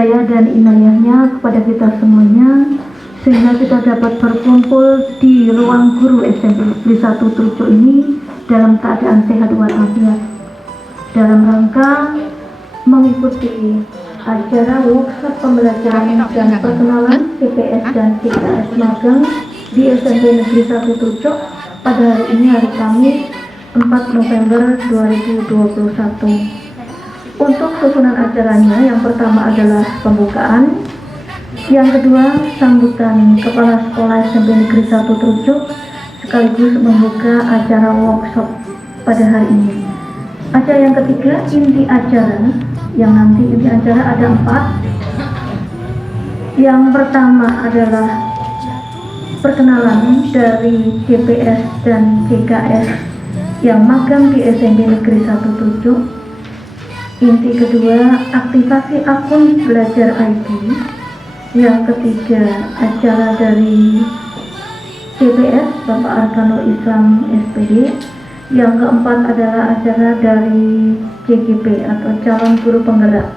hidayah dan inayahnya kepada kita semuanya, sehingga kita dapat berkumpul di ruang guru SMP Negeri 1 Trucuk ini dalam keadaan sehat walafiat, dalam rangka mengikuti acara workshop pembelajaran dan perkenalan CPS dan CKS magang di SMP Negeri 1 Trucuk pada hari ini, hari Kamis 4 November 2021. Untuk susunan acaranya, yang pertama adalah pembukaan, yang kedua sambutan Kepala Sekolah SMP Negeri 1 Trucuk sekaligus membuka acara workshop pada hari ini. Acara yang ketiga, inti acara, yang nanti inti acara ada 4. Yang pertama adalah perkenalan dari CPS dan CKS yang magang di SMP Negeri 1 Trucuk. Inti kedua, aktivasi akun belajar ID. Yang ketiga, acara dari CPS Bapak Arkanul Islam SPD. Yang keempat adalah acara dari CGP atau calon guru penggerak.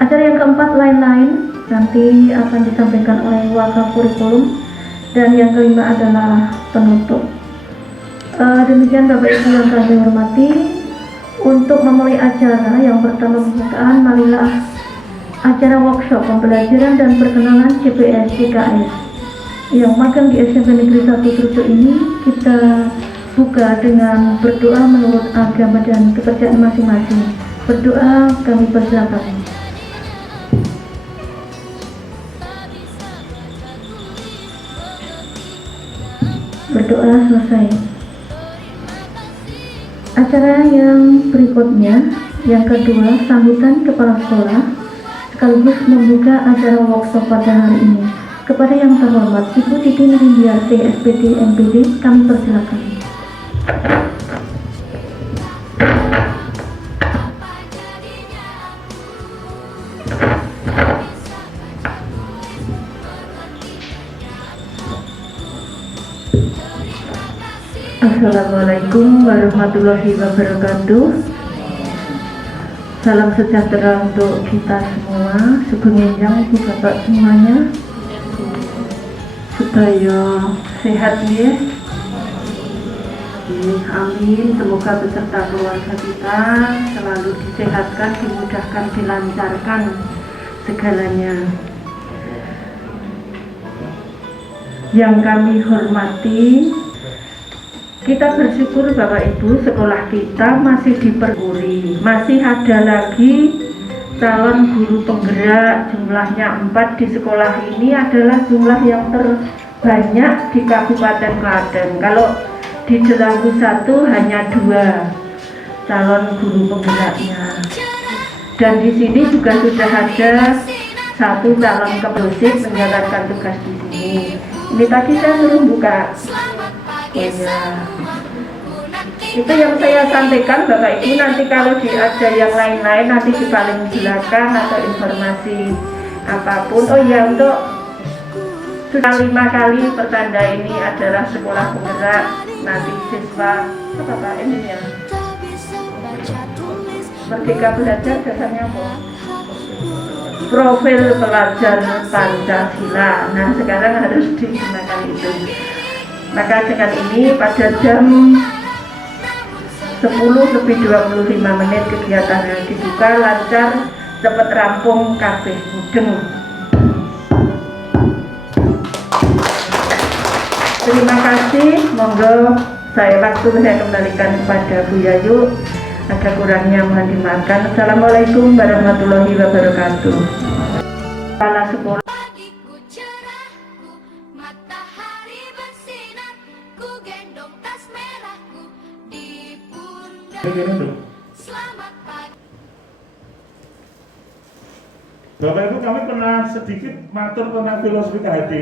Acara yang keempat lain-lain nanti akan disampaikan oleh Wakakurikulum. Dan yang kelima adalah penutup. Demikian Bapak Ibu yang kami hormati. Untuk memulai acara, yang pertama pembukaan, marilah acara workshop pembelajaran dan perkenalan CPS CKS yang magang di SMP Negeri 1 Trucuk ini kita buka dengan berdoa menurut agama dan kepercayaan masing-masing. Berdoa, kami persilakan. Berdoa selesai. Acara yang berikutnya, yang kedua, sambutan Kepala Sekolah sekaligus membuka acara workshop pada hari ini. Kepada yang terhormat Ibu Titin Windiarti SPD MPD, kami persilakan. Assalamualaikum warahmatullahi wabarakatuh. Salam sejahtera untuk kita semua, sugeng enjang Ibu Bapak semuanya, supaya sehat ya. Amin. Semoga beserta keluarga kita selalu disehatkan, dimudahkan, dilancarkan segalanya. Yang kami hormati, kita bersyukur Bapak Ibu, sekolah kita masih diperguri, masih ada lagi calon guru penggerak, jumlahnya 4 di sekolah ini adalah jumlah yang terbanyak di Kabupaten Klaten. Kalau di Delanggu 1 hanya 2 calon guru penggeraknya, dan di sini juga sudah ada 1 calon kepelosip menjalankan tugas di sini. Ini tadi saya suruh buka. Ya, itu yang saya sampaikan Bapak Ibu. Nanti kalau ada yang lain-lain nanti di paling belakang atau informasi apapun. Oh ya, untuk sudah 5 kali pertanda ini adalah sekolah penggerak. Nanti siswa apa Pak ini ya, Merdeka Belajar biasanya apa? Profil pelajar Pancasila. Nah sekarang harus digunakan itu. Maka dengan ini pada jam 10:25 kegiatannya dibuka, lancar, cepat rampung, kabeh mudeng. Terima kasih. Monggo saya kembalikan kepada Bu Yayu. Ada kurangnya mohon dimaafkan. Assalamualaikum warahmatullahi wabarakatuh. Kepala sekolah. Bapak Ibu, kami pernah sedikit matur tentang filosofi KHD.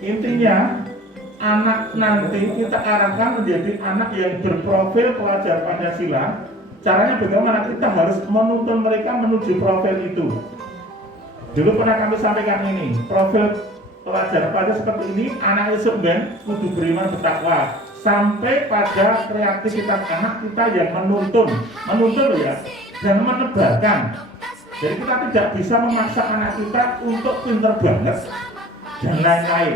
Intinya, anak nanti kita arahkan menjadi anak yang berprofil pelajar Pancasila. Caranya bagaimana? Kita harus menuntun mereka menuju profil itu. Dulu pernah kami sampaikan ini, profil pelajar pada seperti ini, anak Isumben kudu beriman bertakwa. Sampai pada kreativitas anak kita yang menuntun ya, dan menebarkan Jadi kita tidak bisa memaksa anak kita untuk pinter banget dan lain-lain.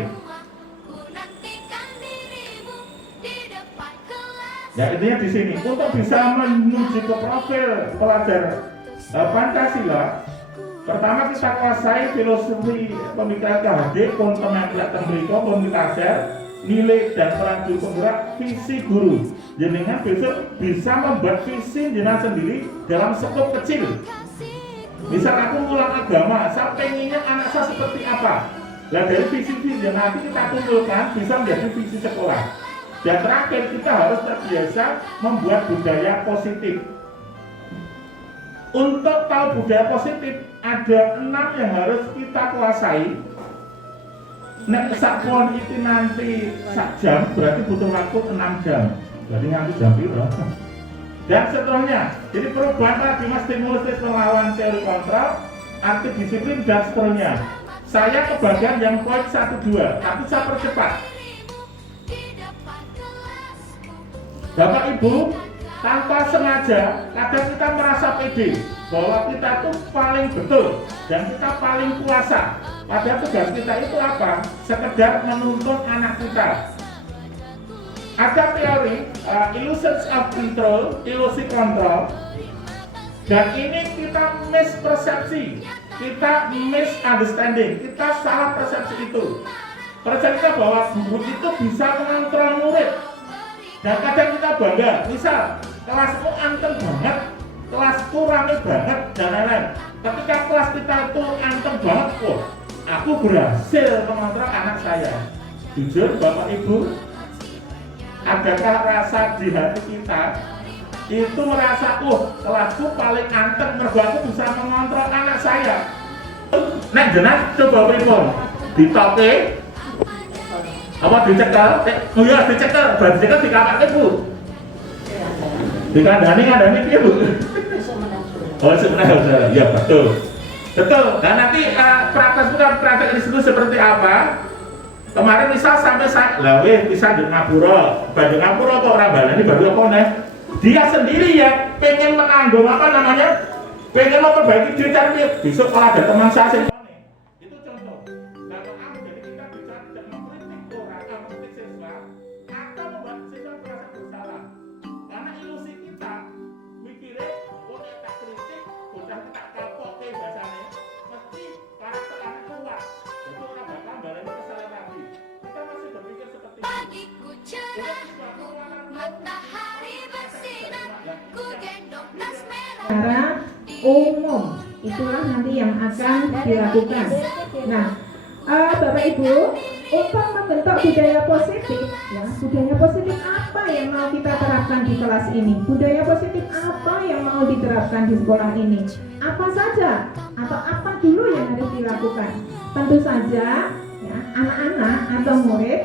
Ya intinya di sini untuk bisa menuju ke profil pelajar Pancasila, pertama kita kuasai filosofi pemikiran KHD, pun penampilan mereka, pun kita share nilai dan peran guru penggerak, visi guru. Jenengan besok bisa membuat visi jenengan sendiri dalam skop kecil. Misal aku ngulang agama, saya pengennya anak saya seperti apa? Nah dari visi-visi nanti kita kumpulkan bisa menjadi visi sekolah. Dan terakhir kita harus terbiasa membuat budaya positif. Untuk tahu budaya positif ada 6 yang harus kita kuasai. Nek sakon itu nanti sak jam berarti butuh waktu 6 jam. Berarti nanti jam itu. Dan seterusnya. Jadi perubahan paradigma stimulus melawan teori kontrol, arti disiplin dan seterusnya. Saya kebagian yang poin 1-2, tapi saya percepat. Bapak Ibu, tanpa sengaja kadang kita merasa pede bahwa kita itu paling betul dan kita paling kuasa. Padahal tugas kita itu apa? Sekedar menuntun anak kita. Ada teori illusions of control, ilusi kontrol, dan ini kita mispersepsi, kita misunderstanding, kita salah persepsi itu. Persepsi kita bahwa guru itu bisa mengontrol murid. Dan kadang kita bangga, misal kelasku anteng banget, kelasku rame banget, dan lain-lain. Ketika kelas kita itu anteng banget, oh, aku berhasil mengontrol anak saya. Jujur Bapak Ibu, adakah rasa di hati kita itu merasa, oh kelasku paling anteng, mergo aku bisa mengontrol anak saya. Nek jenengan coba pripun? Ditoke apa dicekel? Oh iya dicekel, berarti dicekel dikamarke Bu. Dikandani piye Bu? Oh sebenarnya ya betul. Betul. Dan nanti praktek itu seperti apa? Kemarin misal sampai saya, lah bisa di Ngapura, banding Ngapura kok ora baleni baru apa nih? Dia sendiri ya pengen menanggung apa namanya? Pengen memperbaiki diri cari besok kalau ada teman saya sing itu contoh. Nah, jadi kita bicara tidak mengkritik orang, mengkritik siswa atau membuat siswa merasa bersalah. Karena ilusi kita mikirnya, oh tak kritik, bocah tak kapok kayak bahasanya, mesti karakter anak kuat. Jadi orang bakal baleni kesalahan lagi. Kita masih berpikir seperti itu. Matahari bersinar, ku gendong tas merah. Secara umum itulah nanti yang akan dilakukan. Nah, Bapak Ibu, untuk membentuk budaya positif, ya, budaya positif apa yang mau kita terapkan di kelas ini? Budaya positif apa yang mau diterapkan di sekolah ini? Apa saja atau apa dulu yang harus dilakukan? Tentu saja, ya, anak-anak atau murid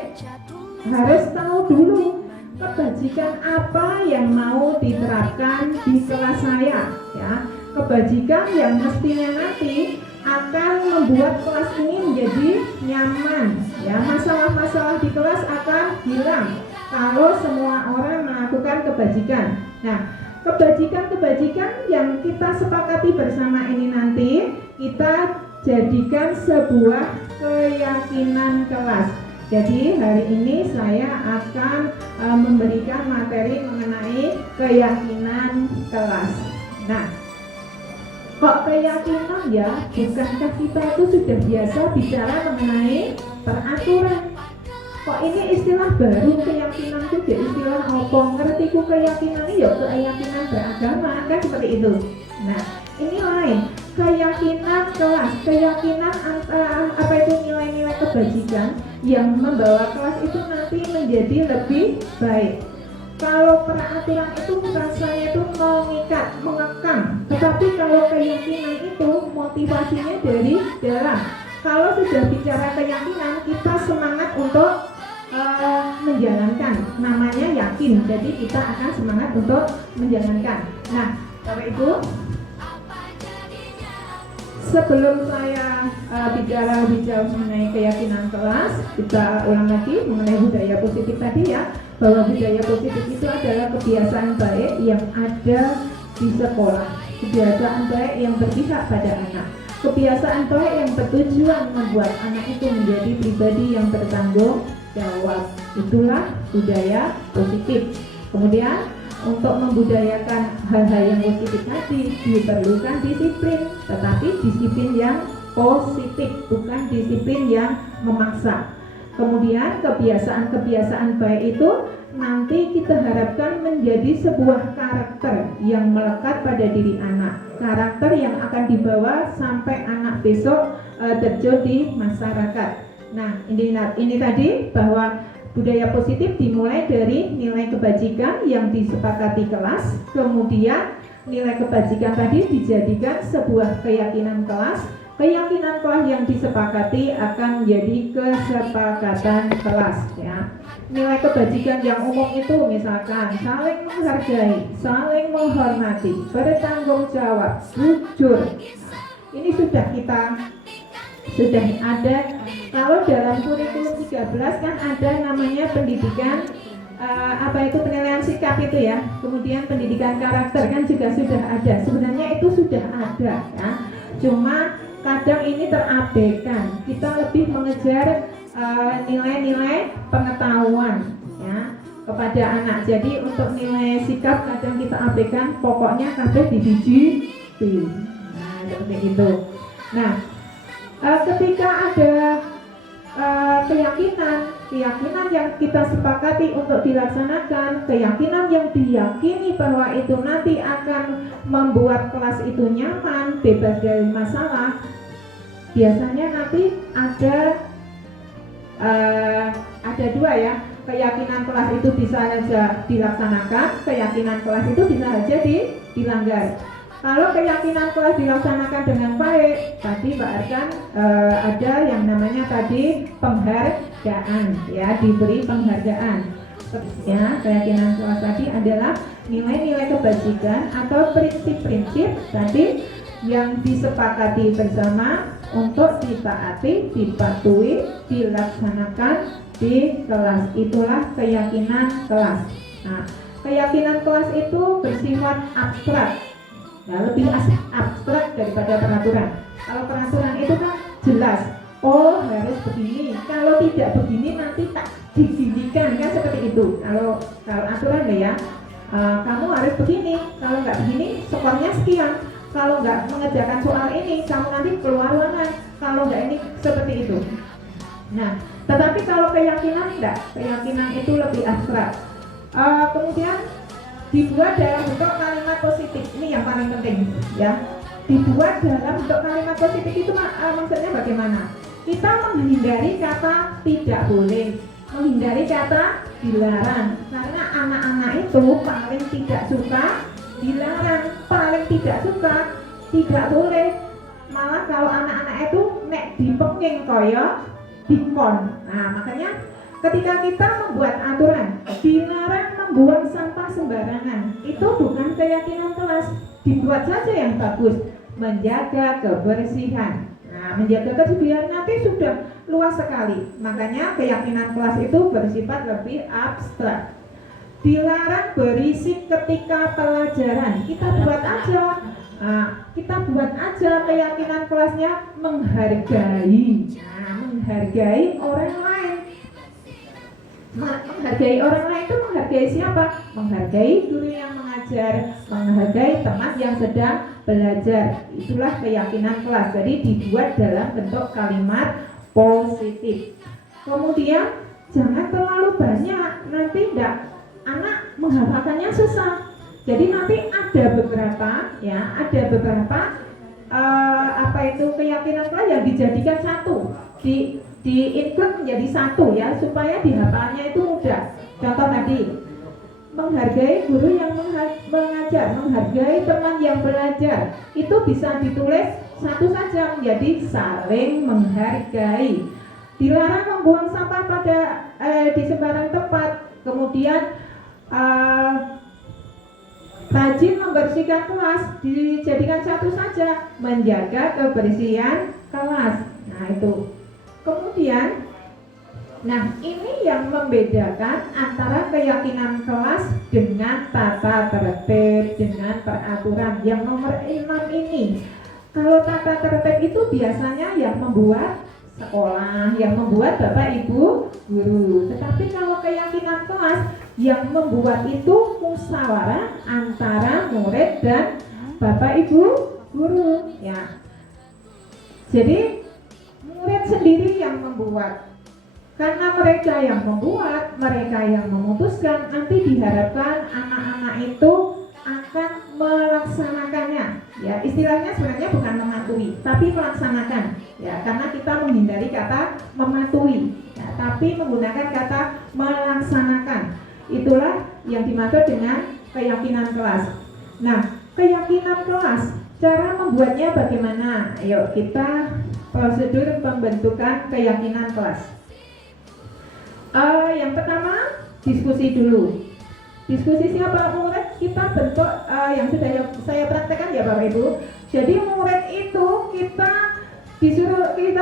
harus tahu dulu kebajikan apa yang mau diterapkan di kelas saya, ya. Kebajikan yang mestinya nanti akan membuat kelas ini menjadi nyaman, ya. Masalah-masalah di kelas akan hilang kalau semua orang melakukan kebajikan. Nah, kebajikan-kebajikan yang kita sepakati bersama ini nanti kita jadikan sebuah keyakinan kelas. Jadi hari ini saya akan memberikan materi mengenai keyakinan kelas. Nah, kok keyakinan ya? Bukankah kita itu sudah biasa bicara mengenai peraturan? Kok ini istilah baru, keyakinan itu jadi istilah apa? Ngertiku keyakinan ini ya keyakinan beragama, kan seperti itu. Nah, ini lain. Keyakinan kelas, keyakinan apa itu nilai-nilai kebajikan yang membawa kelas itu nanti menjadi lebih baik. Kalau peraturan itu rasanya itu mengikat, mengekang, tetapi kalau keyakinan itu motivasinya dari dalam. Kalau sudah bicara keyakinan, kita semangat untuk menjalankan, namanya yakin, jadi kita akan semangat untuk menjalankan. Nah, Bapak Ibu, sebelum saya bicara mengenai keyakinan kelas, kita ulang lagi mengenai budaya positif tadi ya, bahwa budaya positif itu adalah kebiasaan baik yang ada di sekolah. kebiasaan baik yang berpihak pada anak, kebiasaan baik yang bertujuan membuat anak itu menjadi pribadi yang bertanggung jawab. Itulah budaya positif. Kemudian untuk membudayakan hal-hal yang positif tadi diperlukan disiplin, tetapi disiplin yang positif, bukan disiplin yang memaksa. Kemudian kebiasaan-kebiasaan baik itu nanti kita harapkan menjadi sebuah karakter yang melekat pada diri anak, karakter yang akan dibawa sampai anak besok terjun di masyarakat. Nah, ini tadi bahwa budaya positif dimulai dari nilai kebajikan yang disepakati kelas, kemudian nilai kebajikan tadi dijadikan sebuah keyakinan kelas. Keyakinan kelas yang disepakati akan menjadi kesepakatan kelas, ya. Nilai kebajikan yang umum itu misalkan saling menghargai, saling menghormati, bertanggung jawab, jujur. Ini sudah ada. Kalau dalam kurikulum 13 kan ada namanya pendidikan penilaian sikap itu ya. Kemudian pendidikan karakter kan juga sudah ada. Sebenarnya itu sudah ada, ya. Cuma kadang ini terabaikan. Kita lebih mengejar nilai-nilai pengetahuan, ya, kepada anak. Jadi untuk nilai sikap kadang kita abaikan. Pokoknya kabeh dibiji. Nah, seperti itu. Nah, ketika ada keyakinan yang kita sepakati untuk dilaksanakan, keyakinan yang diyakini bahwa itu nanti akan membuat kelas itu nyaman, bebas dari masalah. Biasanya nanti ada dua ya, keyakinan kelas itu bisa saja dilaksanakan, keyakinan kelas itu bisa saja dilanggar. Kalau keyakinan kelas dilaksanakan dengan baik, tadi Pak Arkan ada yang namanya tadi penghargaan, ya, diberi penghargaan. Ya, keyakinan kelas tadi adalah nilai-nilai kebajikan atau prinsip-prinsip tadi yang disepakati bersama untuk ditaati, dipatuhi, dilaksanakan di kelas. Itulah keyakinan kelas. Nah, keyakinan kelas itu bersifat abstrak. Nah, lebih abstrak daripada peraturan. Kalau peraturan itu kan jelas, oh harus begini, kalau tidak begini nanti tak diginikan, kan seperti itu. Kalau aturan ya, kamu harus begini, kalau nggak begini skornya sekian, kalau nggak mengerjakan soal ini kamu nanti keluar ruangan, kalau nggak ini, seperti itu. Nah, tetapi kalau keyakinan enggak, keyakinan itu lebih abstrak. Kemudian dibuat dalam bentuk kalimat positif. Ini yang paling penting, ya. Dibuat dalam bentuk kalimat positif itu maksudnya bagaimana? Kita menghindari kata tidak boleh, menghindari kata dilarang, karena anak-anak itu paling tidak suka dilarang, paling tidak suka tidak boleh. Malah kalau anak-anak itu nek dipenging koyo dikon. Nah, makanya ketika kita membuat aturan dilarang membuang sampah sembarangan, itu bukan keyakinan kelas. Dibuat saja yang bagus, menjaga kebersihan. Nah, menjaga kebersihan nanti sudah luas sekali. Makanya keyakinan kelas itu bersifat lebih abstrak. Dilarang berisik ketika pelajaran, kita buat aja. Kita buat aja keyakinan kelasnya menghargai. Nah, menghargai orang lain. Menghargai orang lain itu menghargai siapa? Menghargai guru yang mengajar, menghargai teman yang sedang belajar. Itulah keyakinan kelas. Jadi dibuat dalam bentuk kalimat positif. Kemudian jangan terlalu banyak, nanti anak menghafalkannya susah. Jadi nanti ada beberapa keyakinan kelas yang dijadikan satu, di-include menjadi satu, ya, supaya dihafalnya itu mudah. Contoh tadi, menghargai guru yang mengajar, menghargai teman yang belajar, itu bisa ditulis satu saja menjadi saling menghargai. Dilarang membuang sampah di sembarang tempat. Kemudian rajin membersihkan kelas dijadikan satu saja, menjaga kebersihan kelas. Nah, itu. Kemudian, nah, ini yang membedakan antara keyakinan kelas dengan tata tertib, dengan peraturan. Yang nomor 6 ini, kalau tata tertib itu biasanya yang membuat sekolah, yang membuat Bapak Ibu guru. Tetapi kalau keyakinan kelas, yang membuat itu musyawarah antara murid dan Bapak Ibu guru, ya. Jadi murid sendiri yang membuat. Karena mereka yang membuat, mereka yang memutuskan, nanti diharapkan anak-anak itu akan melaksanakannya. Ya, istilahnya sebenarnya bukan mematuhi, tapi melaksanakan. Ya, karena kita menghindari kata mematuhi, ya, tapi menggunakan kata melaksanakan. Itulah yang dimaksud dengan keyakinan kelas. Nah, keyakinan kelas, cara membuatnya bagaimana? Ayo kita prosedur pembentukan keyakinan kelas. Yang pertama, diskusi dulu. Diskusi siapa murid kita bentuk yang sudah saya praktekkan ya Bapak Ibu. Jadi murid itu kita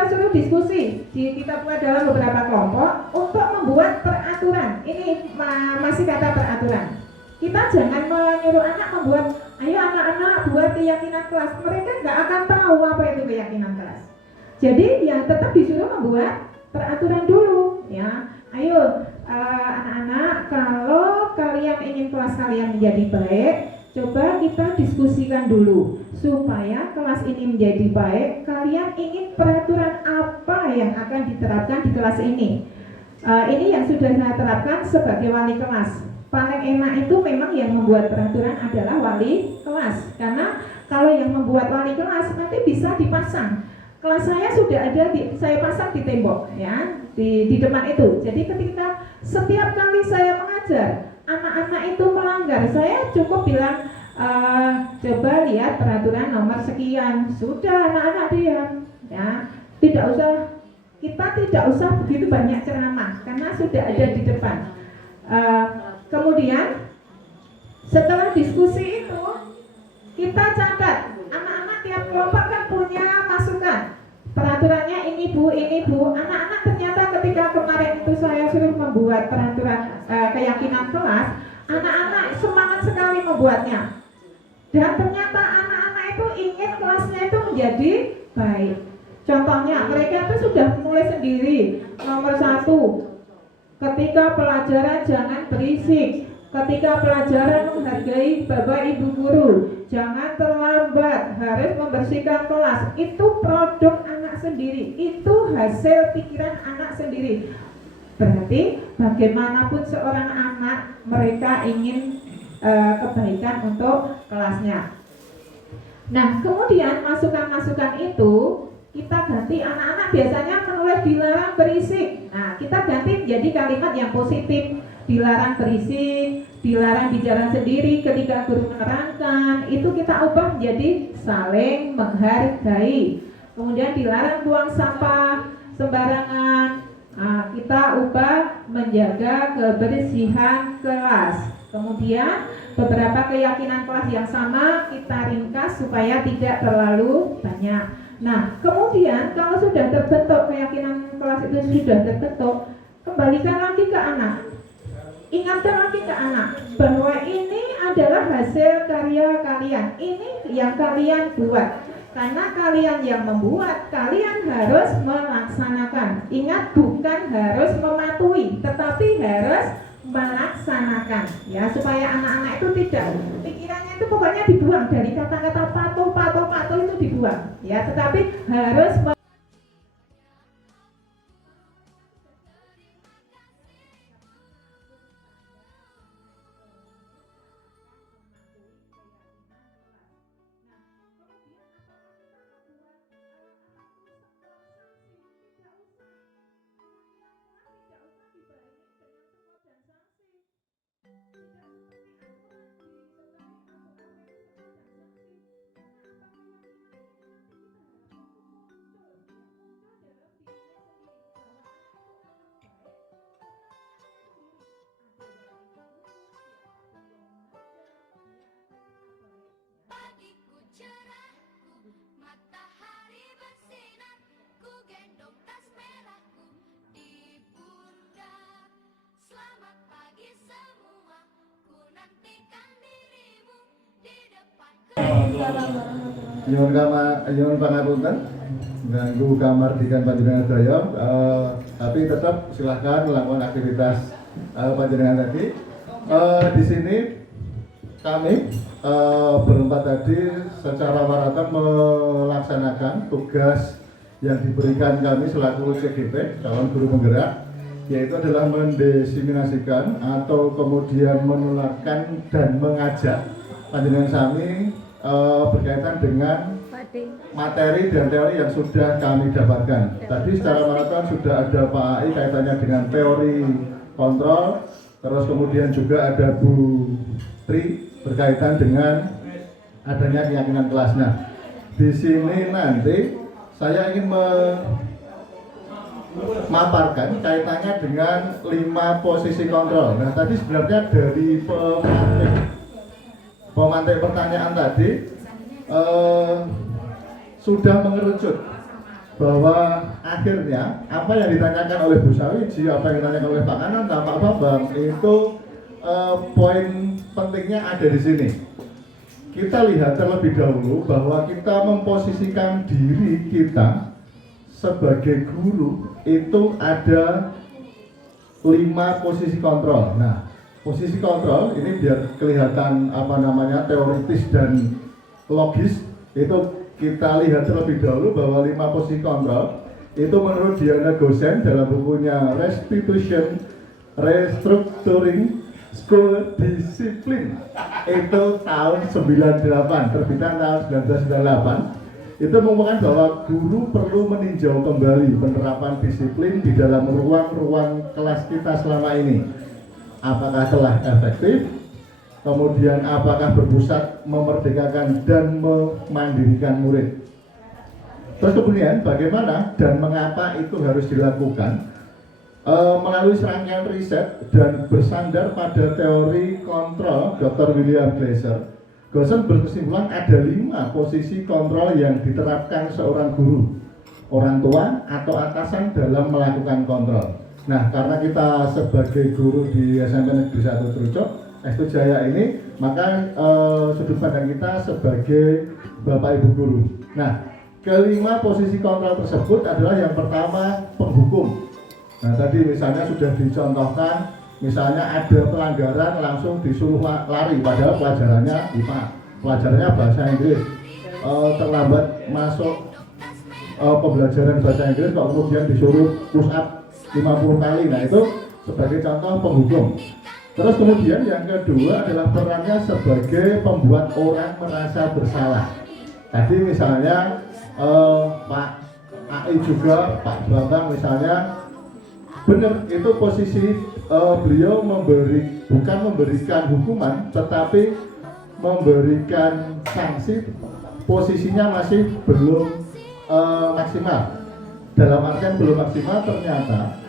suruh diskusi. Kita buat dalam beberapa kelompok untuk membuat peraturan. Ini masih kata peraturan. Kita jangan menyuruh anak membuat, ayo anak-anak buat keyakinan kelas. Mereka nggak akan tahu apa itu keyakinan kelas. Jadi yang tetap disuruh membuat peraturan dulu, ya. Ayo anak-anak, kalau kalian ingin kelas kalian menjadi baik, coba kita diskusikan dulu supaya kelas ini menjadi baik. Kalian ingin peraturan apa yang akan diterapkan di kelas ini? Ini yang sudah saya terapkan sebagai wali kelas. Paling enak itu memang yang membuat peraturan adalah wali kelas, karena kalau yang membuat wali kelas nanti bisa dipasang. Kelas saya sudah ada saya pasang di tembok, ya, di depan itu. Jadi ketika setiap kali saya mengajar, anak-anak itu melanggar, saya cukup bilang, coba lihat peraturan nomor sekian. Sudah, anak-anak diam, ya. Kita tidak usah begitu banyak ceramah karena sudah ada di depan. Kemudian setelah diskusi itu kita catat, anak-anak tiap kelompok kan punya masukan. Peraturannya ini bu. Anak-anak ternyata ketika kemarin itu saya suruh membuat peraturan keyakinan kelas, anak-anak semangat sekali membuatnya. Dan ternyata anak-anak itu ingin kelasnya itu menjadi baik. Contohnya mereka itu sudah menulis sendiri. Nomor 1, ketika pelajaran jangan berisik. Ketika pelajaran menghargai Bapak Ibu guru, jangan terlambat, harus membersihkan kelas. Itu produk anak sendiri, itu hasil pikiran anak sendiri. Berarti bagaimanapun seorang anak, mereka ingin kebaikan untuk kelasnya. Nah, kemudian masukan-masukan itu kita ganti. Anak-anak biasanya menulis dilarang berisik. Nah, kita ganti menjadi kalimat yang positif. Dilarang berisik, dilarang bicara sendiri ketika guru menerangkan. Itu kita ubah menjadi saling menghargai. Kemudian dilarang buang sampah sembarangan. Nah, kita ubah menjaga kebersihan kelas. Kemudian beberapa keyakinan kelas yang sama kita ringkas supaya tidak terlalu banyak. Nah, kemudian kalau sudah terbentuk keyakinan kelas itu sudah terbentuk, kembalikan lagi ke anak. Ingatkan lagi ke anak bahwa ini adalah hasil karya kalian. Ini yang kalian buat. Karena kalian yang membuat, kalian harus melaksanakan. Ingat, bukan harus mematuhi, tetapi harus melaksanakan. Ya, supaya anak-anak itu tidak, pikirannya itu pokoknya dibuang dari kata-kata patuh itu dibuang. Ya, tetapi harus Nyuwun pangapunten ganggu kamardikan panjenengan sedaya, tapi tetap silahkan melakukan aktivitas panjenengan tadi. Di sini kami berempat tadi secara maraton melaksanakan tugas yang diberikan kami selaku CGP calon guru penggerak, yaitu adalah mendesiminasikan atau kemudian menularkan dan mengajak panjenengan sami berkaitan dengan materi dan teori yang sudah kami dapatkan. Tadi secara maraton sudah ada Pak AI kaitannya dengan teori kontrol, terus kemudian juga ada Bu Tri berkaitan dengan adanya keyakinan kelas. Nah, di sini nanti saya ingin memaparkan kaitannya dengan 5 posisi kontrol. Nah, tadi sebenarnya dari pemantik pertanyaan tadi sudah mengerucut bahwa akhirnya apa yang ditanyakan oleh Bu Sawiji, apa yang ditanyakan oleh Pak Kanan, Pak Bambang itu poin pentingnya ada di sini. Kita lihat terlebih dahulu bahwa kita memposisikan diri kita sebagai guru itu ada 5 posisi kontrol. Nah, posisi kontrol ini biar kelihatan teoritis dan logis, itu kita lihat terlebih dahulu bahwa 5 posisi kontrol itu menurut Diana Gosen dalam bukunya Restructuring School Discipline itu tahun 98, terbitan tahun 1998, itu mengumumkan bahwa guru perlu meninjau kembali penerapan disiplin di dalam ruang-ruang kelas kita selama ini. Apakah telah efektif, kemudian apakah berpusat memerdekakan dan memandirikan murid. Terus kemudian bagaimana dan mengapa itu harus dilakukan? Melalui serangkaian riset dan bersandar pada teori kontrol Dr. William Glasser, Gosen berkesimpulan ada 5 posisi kontrol yang diterapkan seorang guru, orang tua atau atasan dalam melakukan kontrol. Nah, karena kita sebagai guru di SMP Negeri 1 Trucok, S2 Jaya ini, maka sudut pandang kita sebagai Bapak Ibu guru. Nah, kelima posisi kontrol tersebut adalah yang pertama penghukum. Nah, tadi misalnya sudah dicontohkan, misalnya ada pelanggaran langsung disuruh lari, padahal pelajarannya IPA, pelajarannya bahasa Inggris, terlambat masuk pembelajaran bahasa Inggris, kok kemudian disuruh push up 50 kali. Nah, itu sebagai contoh penghukum. Terus kemudian yang kedua adalah perannya sebagai pembuat orang merasa bersalah. Tadi misalnya Pak AI juga, Pak Bambang misalnya, benar itu posisi beliau bukan memberikan hukuman, tetapi memberikan sanksi, posisinya masih belum maksimal. Dalam artian belum maksimal, ternyata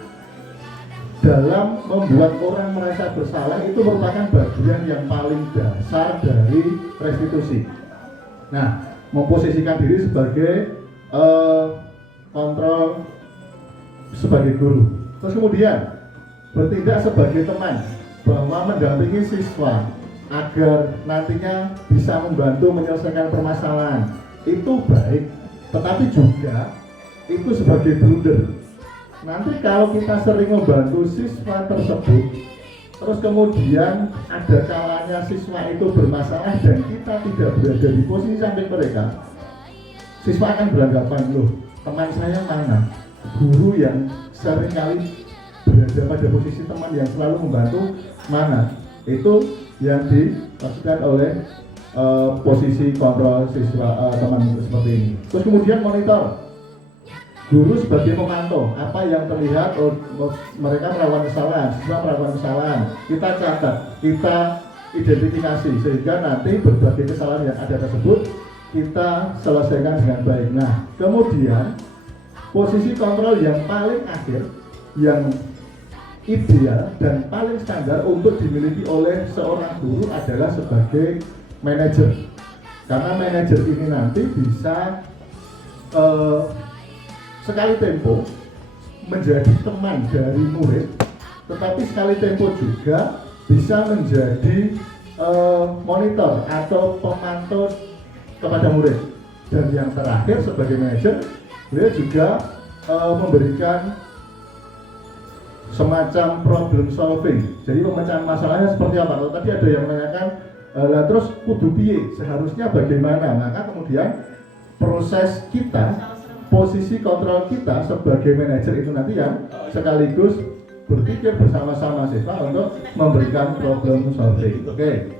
dalam membuat orang merasa bersalah itu merupakan bagian yang paling dasar dari restitusi. Nah, memposisikan diri sebagai kontrol sebagai guru. Terus kemudian bertindak sebagai teman, bahwa mendampingi siswa agar nantinya bisa membantu menyelesaikan permasalahan itu baik, tetapi juga itu sebagai blunder. Nanti kalau kita sering membantu siswa tersebut, terus kemudian ada kalanya siswa itu bermasalah dan kita tidak berada di posisi samping mereka, siswa akan beranggapan, loh teman saya mana? Guru yang seringkali berada pada posisi teman yang selalu membantu mana? Itu yang dilakukan oleh posisi kontrol siswa teman seperti ini. Terus kemudian monitor, guru sebagai pemantau apa yang terlihat, mereka melakukan kesalahan, siswa melakukan kesalahan, kita catat, kita identifikasi sehingga nanti berbagai kesalahan yang ada tersebut kita selesaikan dengan baik. Nah, kemudian posisi kontrol yang paling akhir, yang ideal dan paling standar untuk dimiliki oleh seorang guru adalah sebagai manajer. Karena manajer ini nanti bisa sekali tempo menjadi teman dari murid, tetapi sekali tempo juga bisa menjadi monitor atau pemantau kepada murid. Dan yang terakhir sebagai manajer, beliau juga memberikan semacam problem solving. Jadi pemecahan masalahnya seperti apa? Kalau tadi ada yang menanyakan, lah terus kudu piye, seharusnya bagaimana? Maka kemudian proses kita, posisi kontrol kita sebagai manajer itu nanti yang sekaligus berpikir bersama-sama siswa untuk memberikan problem solving. Oke.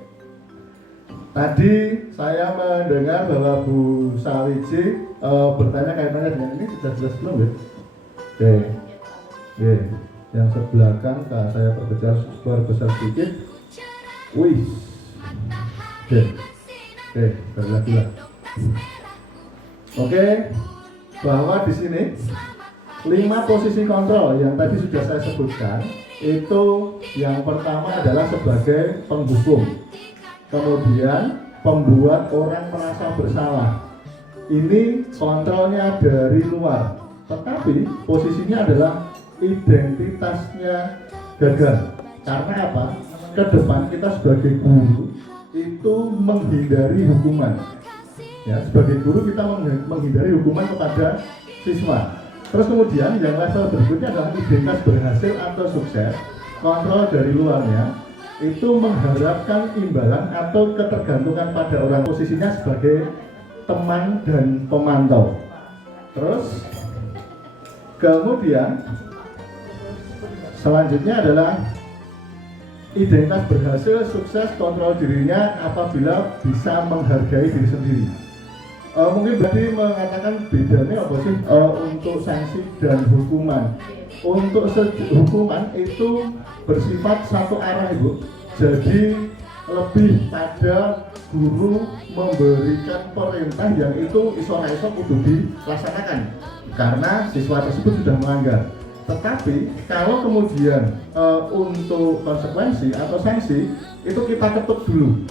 Tadi saya mendengar bahwa Bu Sawiji bertanya kaitannya dengan ini, sudah jelas belum ya? Oke. Oke. Yang sebelah kan saya perkecil besar sedikit. Wih. Oke. Oke, sekali lagi lah. Oke. Bahwa di sini 5 posisi kontrol yang tadi sudah saya sebutkan, itu yang pertama adalah sebagai penghubung, kemudian pembuat orang merasa bersalah. Ini kontrolnya dari luar, tetapi posisinya adalah identitasnya gagal. Karena apa? Ke depan kita sebagai guru itu menghindari hukuman. Ya, sebagai guru kita menghindari hukuman kepada siswa. Terus kemudian yang level berikutnya adalah identitas berhasil atau sukses. Kontrol dari luarnya itu mengharapkan imbalan atau ketergantungan pada orang, posisinya sebagai teman dan pemantau. Terus kemudian selanjutnya adalah identitas berhasil, sukses, kontrol dirinya apabila bisa menghargai diri sendiri. Mungkin berarti mengatakan bedanya apa sih untuk sanksi dan hukuman. Untuk hukuman itu bersifat satu arah, Ibu. Jadi lebih pada guru memberikan perintah yang itu iso kudu dilaksanakan karena siswa tersebut sudah melanggar. Tetapi kalau kemudian untuk konsekuensi atau sanksi itu kita ketuk dulu,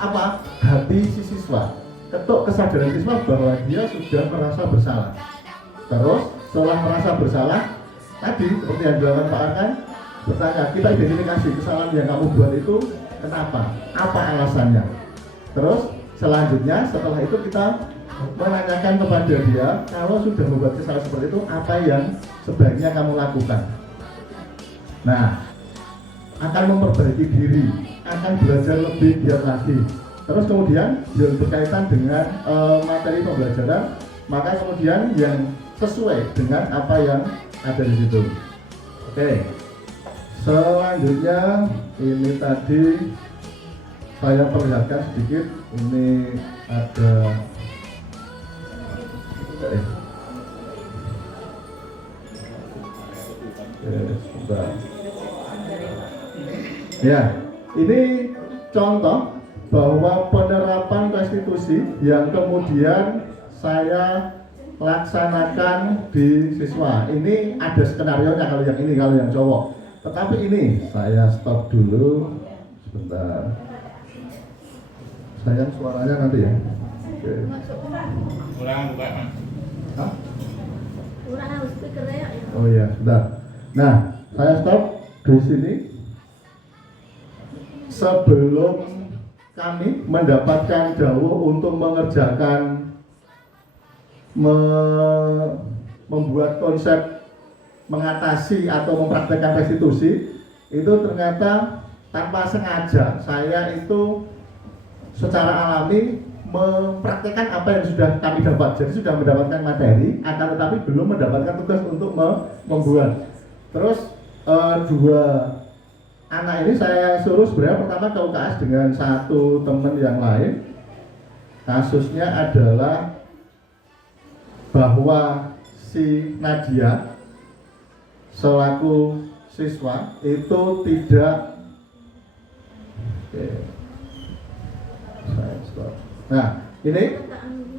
apa hati si siswa, ketuk kesadaran siswa bahwa dia sudah merasa bersalah. Terus setelah merasa bersalah, tadi seperti yang dilakukan Pak Arkan, bertanya, kita identifikasi kesalahan yang kamu buat itu kenapa, apa alasannya. Terus selanjutnya setelah itu kita menanyakan kepada dia, kalau sudah membuat kesalahan seperti itu, apa yang sebaiknya kamu lakukan. Nah, akan memperbaiki diri, akan belajar lebih giat lagi. Terus kemudian yang berkaitan dengan materi pembelajaran, maka kemudian yang sesuai dengan apa yang ada di situ. Oke. Selanjutnya ini tadi saya perlihatkan sedikit, ini ada ya, ini contoh bahwa penerapan restitusi yang kemudian saya laksanakan di siswa. Ini ada skenarionya kalau yang ini, kalau yang cowok. Tetapi ini saya stop dulu sebentar. Sayang suaranya nanti ya. Oke. Kurang buka, Mas. Hah? Kurang harus speaker ya. Oh iya, sebentar. Nah, saya stop di sini. Sebelum kami mendapatkan dawuh untuk mengerjakan membuat konsep mengatasi atau mempraktekkan restitusi, itu ternyata tanpa sengaja saya itu secara alami mempraktekkan apa yang sudah kami dapat. Jadi sudah mendapatkan materi, akan tetapi belum mendapatkan tugas untuk membuat. Terus dua anak ini saya suruh sebenarnya pertama ke UKS dengan satu teman yang lain. Kasusnya adalah bahwa si Nadia selaku siswa itu tidak nah ini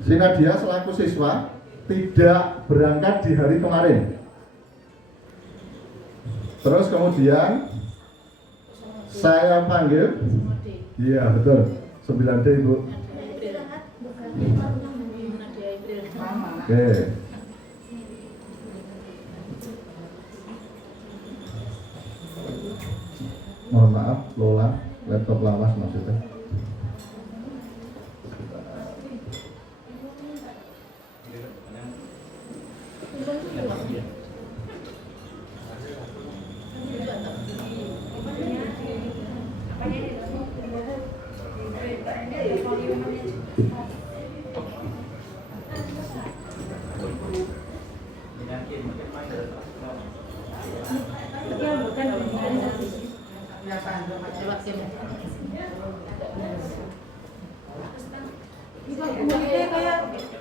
si Nadia selaku siswa tidak berangkat di hari kemarin. Terus kemudian saya panggil, iya betul, 9D Ibu. Oke. Mohon maaf, Lola, laptop lawas maksudnya.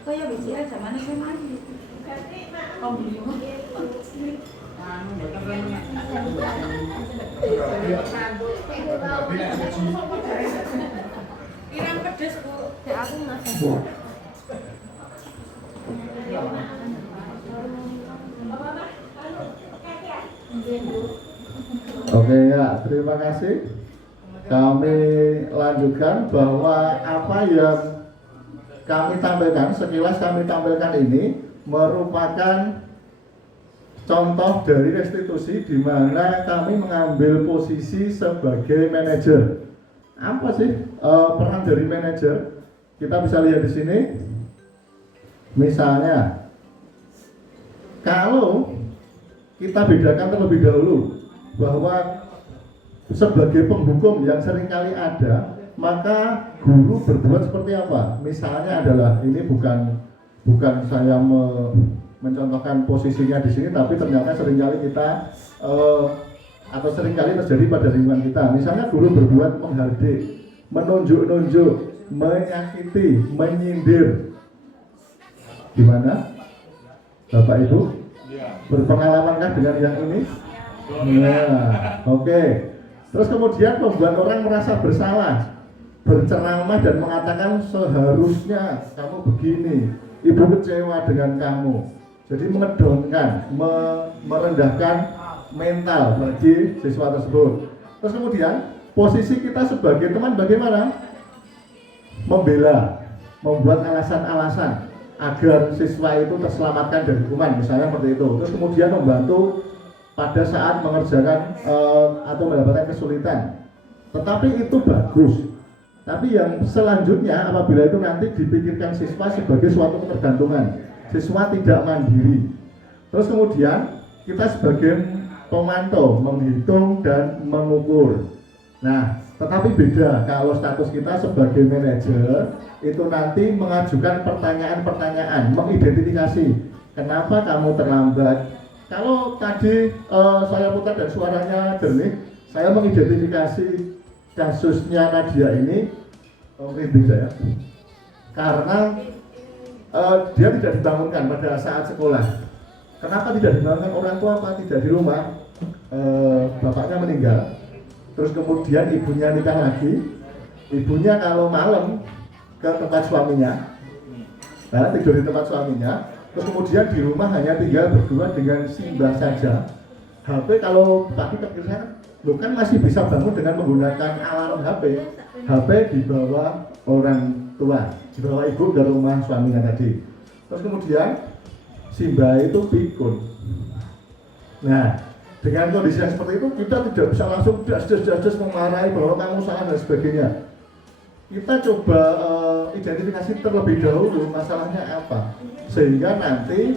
kayak bicara zaman SMA gitu. Pirang pedes Bu. Cek aku ngasih. Oke ya, terima kasih. Kami lanjutkan bahwa apa yang kami tampilkan, sekilas kami tampilkan ini merupakan contoh dari restitusi di mana kami mengambil posisi sebagai manajer. Apa sih peran dari manajer? Kita bisa lihat di sini. Misalnya, kalau kita bedakan terlebih dahulu bahwa sebagai penghukum yang seringkali ada, maka guru berbuat seperti apa? Misalnya adalah, ini bukan saya mencontohkan posisinya di sini, tapi ternyata seringkali kita atau seringkali terjadi pada lingkungan kita. Misalnya guru berbuat menghardik, menunjuk-nunjuk, menyakiti, menyindir. Gimana, Bapak Ibu? Berpengalaman dengan yang ini? Nah, oke. Terus kemudian membuat orang merasa bersalah, berceramah dan mengatakan seharusnya kamu begini, ibu kecewa dengan kamu. Jadi mengedonkan, merendahkan mental bagi siswa tersebut. Terus kemudian posisi kita sebagai teman bagaimana? Membela, membuat alasan-alasan agar siswa itu terselamatkan dari hukuman, misalnya seperti itu. Terus kemudian membantu pada saat mengerjakan atau mendapatkan kesulitan. Tetapi itu bagus. Tapi yang selanjutnya, apabila itu nanti dipikirkan siswa sebagai suatu ketergantungan, siswa tidak mandiri. Terus kemudian kita sebagai pemantau menghitung dan mengukur. Nah, tetapi beda kalau status kita sebagai manajer itu nanti mengajukan pertanyaan-pertanyaan, mengidentifikasi kenapa kamu terlambat. Kalau tadi saya putar dan suaranya jernih, saya mengidentifikasi kasusnya Nadia ini, merinding saya, karena dia tidak dibangunkan pada saat sekolah. Kenapa tidak dibangunkan? Orang tua apa tidak di rumah, bapaknya meninggal, terus kemudian ibunya nikah lagi, ibunya kalau malam ke tempat suaminya, nah, tidur di tempat suaminya. Terus kemudian di rumah hanya tinggal berdua dengan Simba saja. HP kalau pagi terkira, lo kan masih bisa bangun dengan menggunakan alarm HP. HP dibawa orang tua, dibawa ibu ke rumah suaminya tadi. Terus kemudian Simba itu pikun. Nah, dengan kondisi yang seperti itu kita tidak bisa langsung das memarahi bahwa kamu salah dan sebagainya. Kita coba identifikasi terlebih dahulu masalahnya apa, sehingga nanti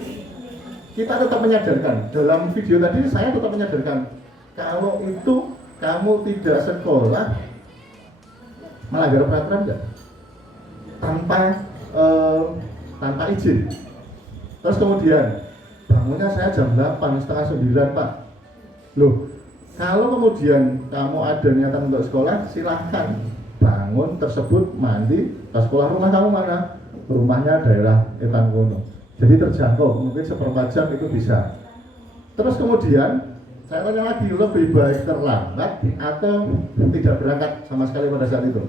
kita tetap menyadarkan. Dalam video tadi saya tetap menyadarkan, kalau itu kamu tidak sekolah melanggar peraturan enggak? Tanpa izin. Terus kemudian bangunnya saya jam 8, setengah 9 Pak. Loh, kalau kemudian kamu ada niatan untuk sekolah, silahkan bangun tersebut, mandi, ke sekolah. Rumah kamu mana? Rumahnya daerah Etan Kono, jadi terjangkau, mungkin seperempat jam itu bisa. Terus kemudian saya tanya lagi, lebih baik terlambat atau tidak berangkat sama sekali pada saat itu?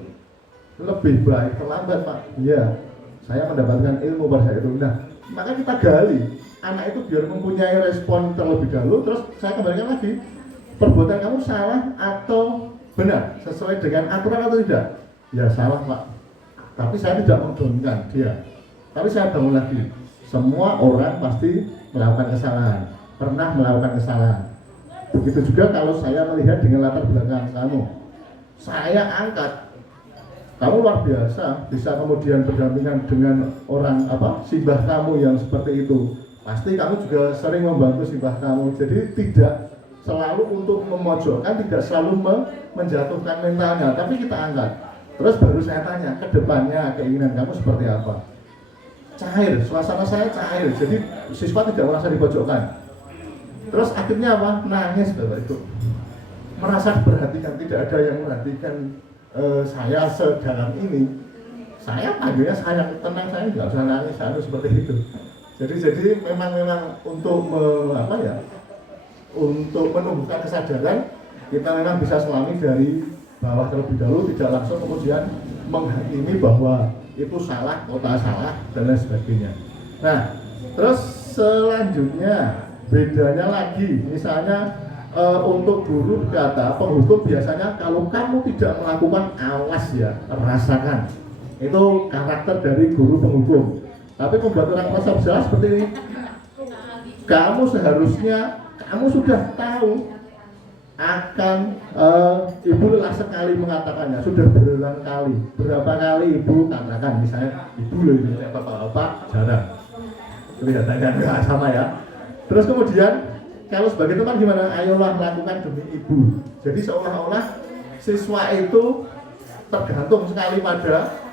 Lebih baik terlambat Pak. Iya, saya mendapatkan ilmu pada saat itu. Nah, maka kita gali anak itu biar mempunyai respon terlebih dahulu. Terus saya kembalikan lagi, perbuatan kamu salah atau benar, sesuai dengan aturan atau tidak? Ya salah Pak, tapi saya tidak mendominkan dia, tapi saya bangun lagi. Semua orang pasti melakukan kesalahan, pernah melakukan kesalahan. Begitu juga kalau saya melihat dengan latar belakang kamu, saya angkat, kamu luar biasa, bisa kemudian berdampingan dengan orang simbah kamu yang seperti itu. pasti kamu juga sering membantu simbah kamu. Jadi tidak selalu untuk memojokkan, tidak selalu menjatuhkan mentalnya, tapi kita angkat. Terus baru saya tanya, ke depannya keinginan kamu seperti apa? Cair, suasana saya cair, jadi siswa tidak merasa dipojokkan. Terus akhirnya apa? Nangis Bapak Ibu. Merasa diperhatikan, tidak ada yang memperhatikan saya sedalam ini. Saya panggilnya sayang, tenang, saya nggak usah nangis, saya seperti itu. Jadi memang untuk untuk menumbuhkan kesadaran, kita memang bisa selami dari bawah terlebih dahulu, tidak langsung kemudian menghakimi bahwa itu salah, kota salah, dan lain sebagainya. Nah, terus selanjutnya bedanya lagi, misalnya untuk guru berkata, penghukum biasanya kalau kamu tidak melakukan, awas ya, rasakan. Itu karakter dari guru penghukum. Tapi membuat orang merasa bersalah seperti ini. Kamu seharusnya, kamu sudah tahu akan ibu lelah sekali mengatakannya, sudah berulang kali. Berapa kali ibu katakan, misalnya ibu loh ini, bapak-bapak jarang. Kelihatannya nggak sama ya. Terus kemudian kalau sebagai teman gimana? Ayolah lakukan demi ibu. Jadi seolah-olah siswa itu tergantung sekali pada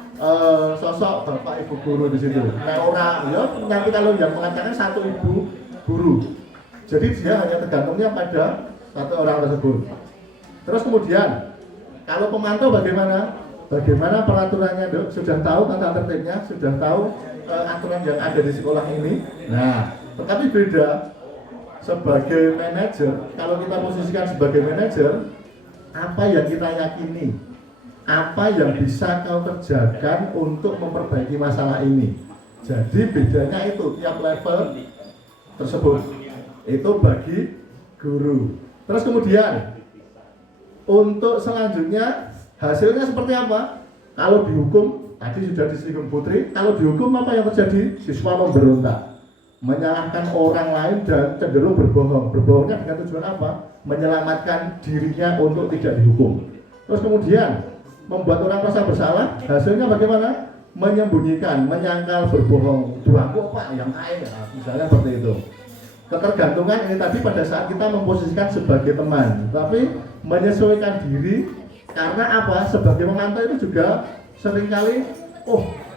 sosok bapak ibu guru di situ. Nah orang ya nanti kalau yang mengatakan satu ibu guru. Jadi dia hanya tergantungnya pada satu orang tersebut. Terus kemudian kalau pemantau bagaimana? Bagaimana peraturannya, Dok? Sudah tahu tata tertibnya, sudah tahu aturan yang ada di sekolah ini. Nah, tetapi beda sebagai manajer. Kalau kita posisikan sebagai manajer, apa yang kita yakini? Apa yang bisa kau kerjakan untuk memperbaiki masalah ini? Jadi bedanya itu tiap level tersebut. Itu bagi guru. Terus kemudian untuk selanjutnya hasilnya seperti apa? Kalau dihukum, tadi sudah disinggung Putri, kalau dihukum apa yang terjadi? Siswa memberontak, menyalahkan orang lain dan cenderung berbohong. Berbohongnya dengan tujuan apa? Menyelamatkan dirinya untuk tidak dihukum. Terus kemudian membuat orang merasa bersalah, hasilnya bagaimana? Menyembunyikan, menyangkal, berbohong. Dua Pak yang lain, misalnya seperti itu. Ketergantungan ini tadi pada saat kita memposisikan sebagai teman, tapi menyesuaikan diri karena apa? Sebagai pemantau itu juga seringkali,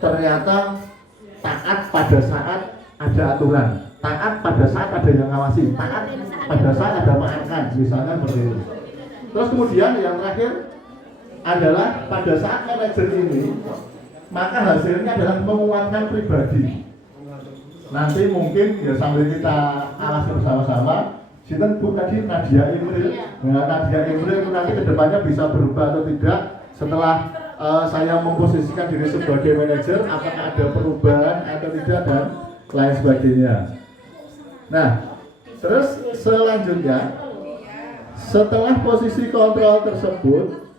ternyata taat pada saat ada aturan, taat pada saat ada yang ngawasi, taat pada saat ada maafkan, misalnya seperti itu. Terus kemudian yang terakhir adalah pada saat manajer ini, maka hasilnya adalah menguatkan pribadi. Nanti mungkin ya sambil kita awasi bersama-sama, sinten Bu tadi Nadia Imril. Nah, Nadia Imril itu nanti kedepannya bisa berubah atau tidak setelah saya memposisikan diri sebagai manajer, apakah ada perubahan atau tidak dan lain sebagainya. Nah, terus selanjutnya setelah posisi kontrol tersebut,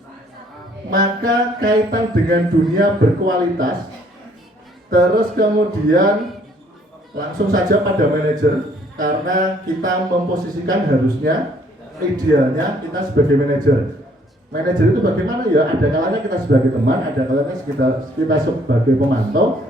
maka kaitan dengan dunia berkualitas, terus kemudian langsung saja pada manajer, karena kita memposisikan harusnya idealnya kita sebagai manajer. Manajer itu bagaimana ya? Ada kalanya kita sebagai teman, ada kalanya kita sebagai pemantau.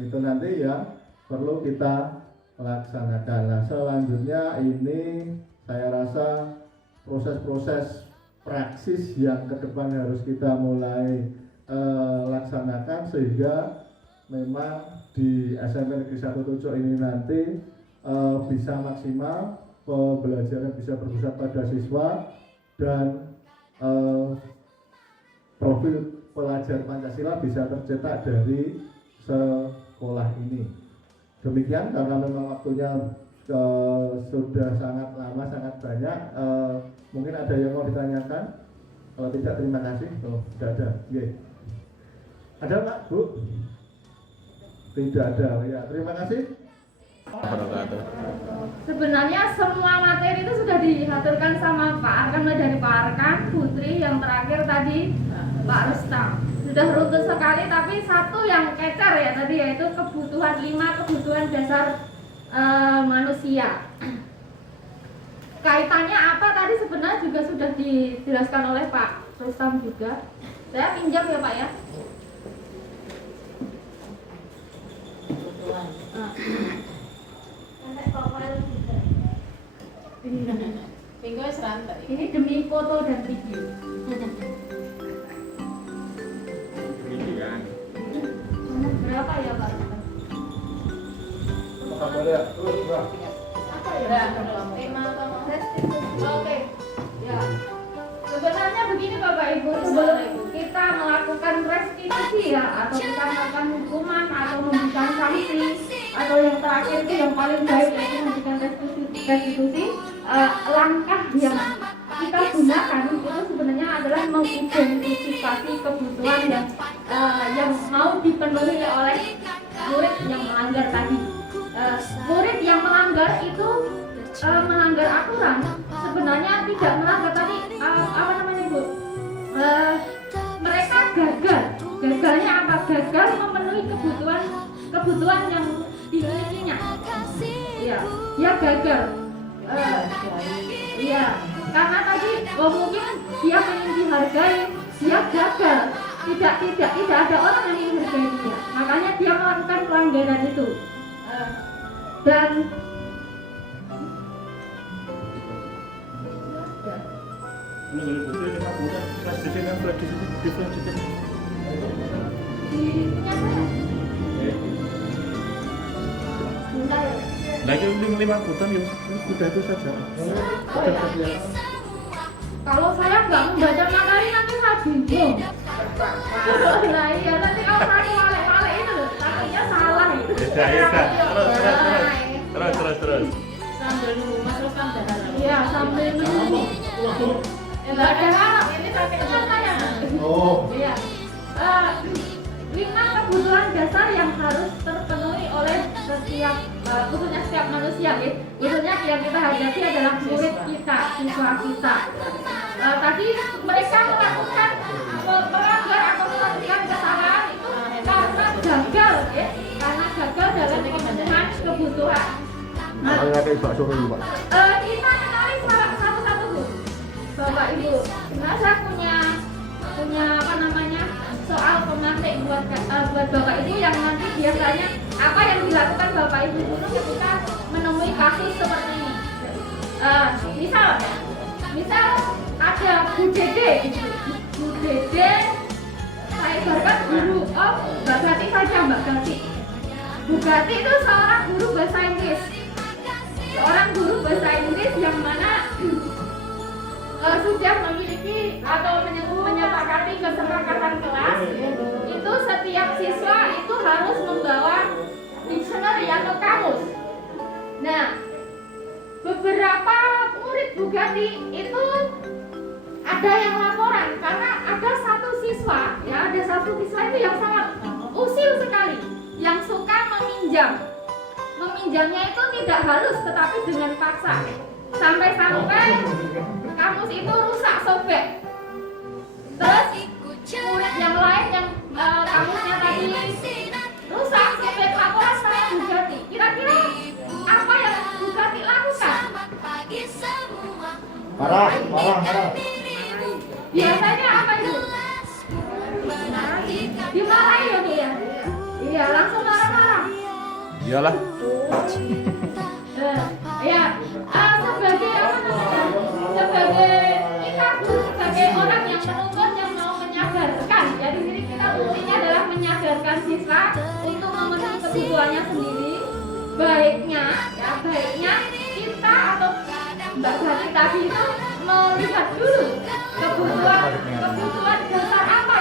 itu nanti yang perlu kita laksanakan. Nah, selanjutnya ini saya rasa proses-proses praksis yang ke depan harus kita mulai laksanakan sehingga memang di SMP Negeri 1 Tucuk ini nanti bisa maksimal, pembelajaran bisa berpusat pada siswa dan profil pelajar Pancasila bisa tercetak dari sekolah ini. Demikian, karena memang waktunya sudah sangat lama, sangat banyak. Mungkin ada yang mau ditanyakan? Kalau tidak, terima kasih. Oh, tidak ada. Okay. Ada Pak, Bu? Tidak ada. Ya, terima kasih. Sebenarnya semua materi itu sudah diaturkan sama Pak Arkan, mulai dari Pak Arkan, Putri, yang terakhir tadi Pak Rustam. Sudah runtut sekali, tapi satu yang kecer ya tadi, yaitu kebutuhan 5 kebutuhan dasar manusia. Kaitannya apa tadi sebenarnya juga sudah dijelaskan oleh Pak Rustam juga. Saya pinjam ya Pak ya. Minggu serantai. Ini demi foto dan video. Berapa ya Pak? Apa ya? Tema atau Oke. Ya. Sebenarnya begini Bapak Ibu, sebelum kita melakukan restitusi ya, atau kita melakukan hukuman atau memberikan sanksi, atau yang terakhir itu yang paling baik yaitu memberikan restitusi, langkah yang kita gunakan itu sebenarnya adalah mengidentifikasi kebutuhan yang mau dipenuhi oleh murid yang melanggar tadi. Murid yang melanggar itu melanggar aturan, sebenarnya tidak melanggar tadi apa namanya Bu? Mereka gagalnya apa? Gagal memenuhi kebutuhan yang dimilikinya. Ya gagal. Iya, karena tadi mungkin dia ingin dihargai, dia gagal. Tidak ada orang yang ingin menghargai dia, makanya dia melakukan pelanggaran itu. Dan Nah itu 5 butan ya sudah itu saja. kalau saya nggak membaca materi nanti saya bingung. Nah iya, nanti kalau saya wale-wale itu loh, takutnya salah itu. Terus. sambil nunggu Mas Rustam dan Iya, sambil nunggu. Nggak ada harap, ini sampai saya. Oh, Iya. 5 kebutuhan dasar yang harus terpenuhi oleh setiap khususnya setiap manusia ya. Khususnya yang kita hadapi adalah murid kita, siswa kita. Tadi mereka melakukan melanggar atau melakukan kesalahan itu karena gagal ya, karena gagal dalam memenuhi kebutuhan. Nah, kita kenali satu-satu Bu, Bapak Ibu. Nah, saya punya apa namanya soal pemantik buat Bapak Ibu yang nanti biasanya apa yang dilakukan Bapak Ibu itu ketika menemui kasus seperti ini. Misal ada Bu Dede, saya ibaratkan guru, Mbak Gati saja Mbak Gati. Bu Gati itu seorang guru bahasa Inggris. Seorang guru bahasa Inggris yang mana sudah memiliki atau menyepakati kesepakatan kelas itu setiap siswa itu harus membawa dictionary atau kamus. Nah, beberapa murid Bugatti itu ada yang laporan karena ada satu siswa itu yang sangat usil sekali, yang suka meminjam. Meminjamnya itu tidak halus tetapi dengan paksa. Sampai-sampai kamus itu rusak, sobek. Terus murid yang lain yang kamusnya tadi rusak, sobek, laporan sama Bugatti. Kira-kira apa yang Bugatti lakukan? marah. Biasanya apa itu? Dimarahi ya Bu ya? Iya, langsung marah-marah Iyalah. Ya, sebagai apa namanya? Sebagai kita guru, sebagai orang yang menuntut yang mau menyadarkan. Ya di sini kita intinya adalah menyadarkan siswa untuk memenuhi kebutuhannya sendiri. Baiknya kita atau Mbak Gati tadi itu melihat dulu kebutuhan dasar apa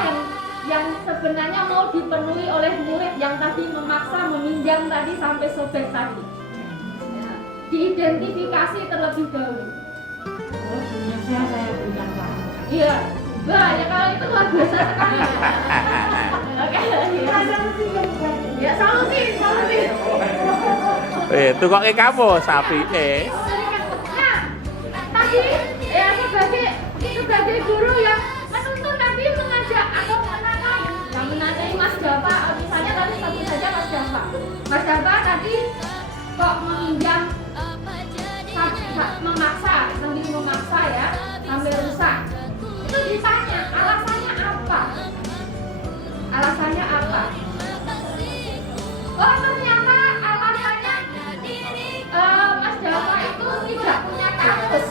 yang sebenarnya mau dipenuhi oleh murid yang tadi memaksa meminjam tadi sampai sobek tadi. Ya, diidentifikasi terlebih dahulu. Saya berikan Pak. Iya, ya kalau itu luar biasa sekali. Oke, ya solusi. Tukang kamu sapi Nah, tadi ya sebagai guru yang menuntun tadi mengajak atau menanyai Mas Java, misalnya tadi sebut saja Mas Java. Mas Java tadi kok meminjam memaksa ya sampai rusak. Itu ditanya alasannya apa? Oh ternyata alasannya Mas Java itu tidak punya kamus.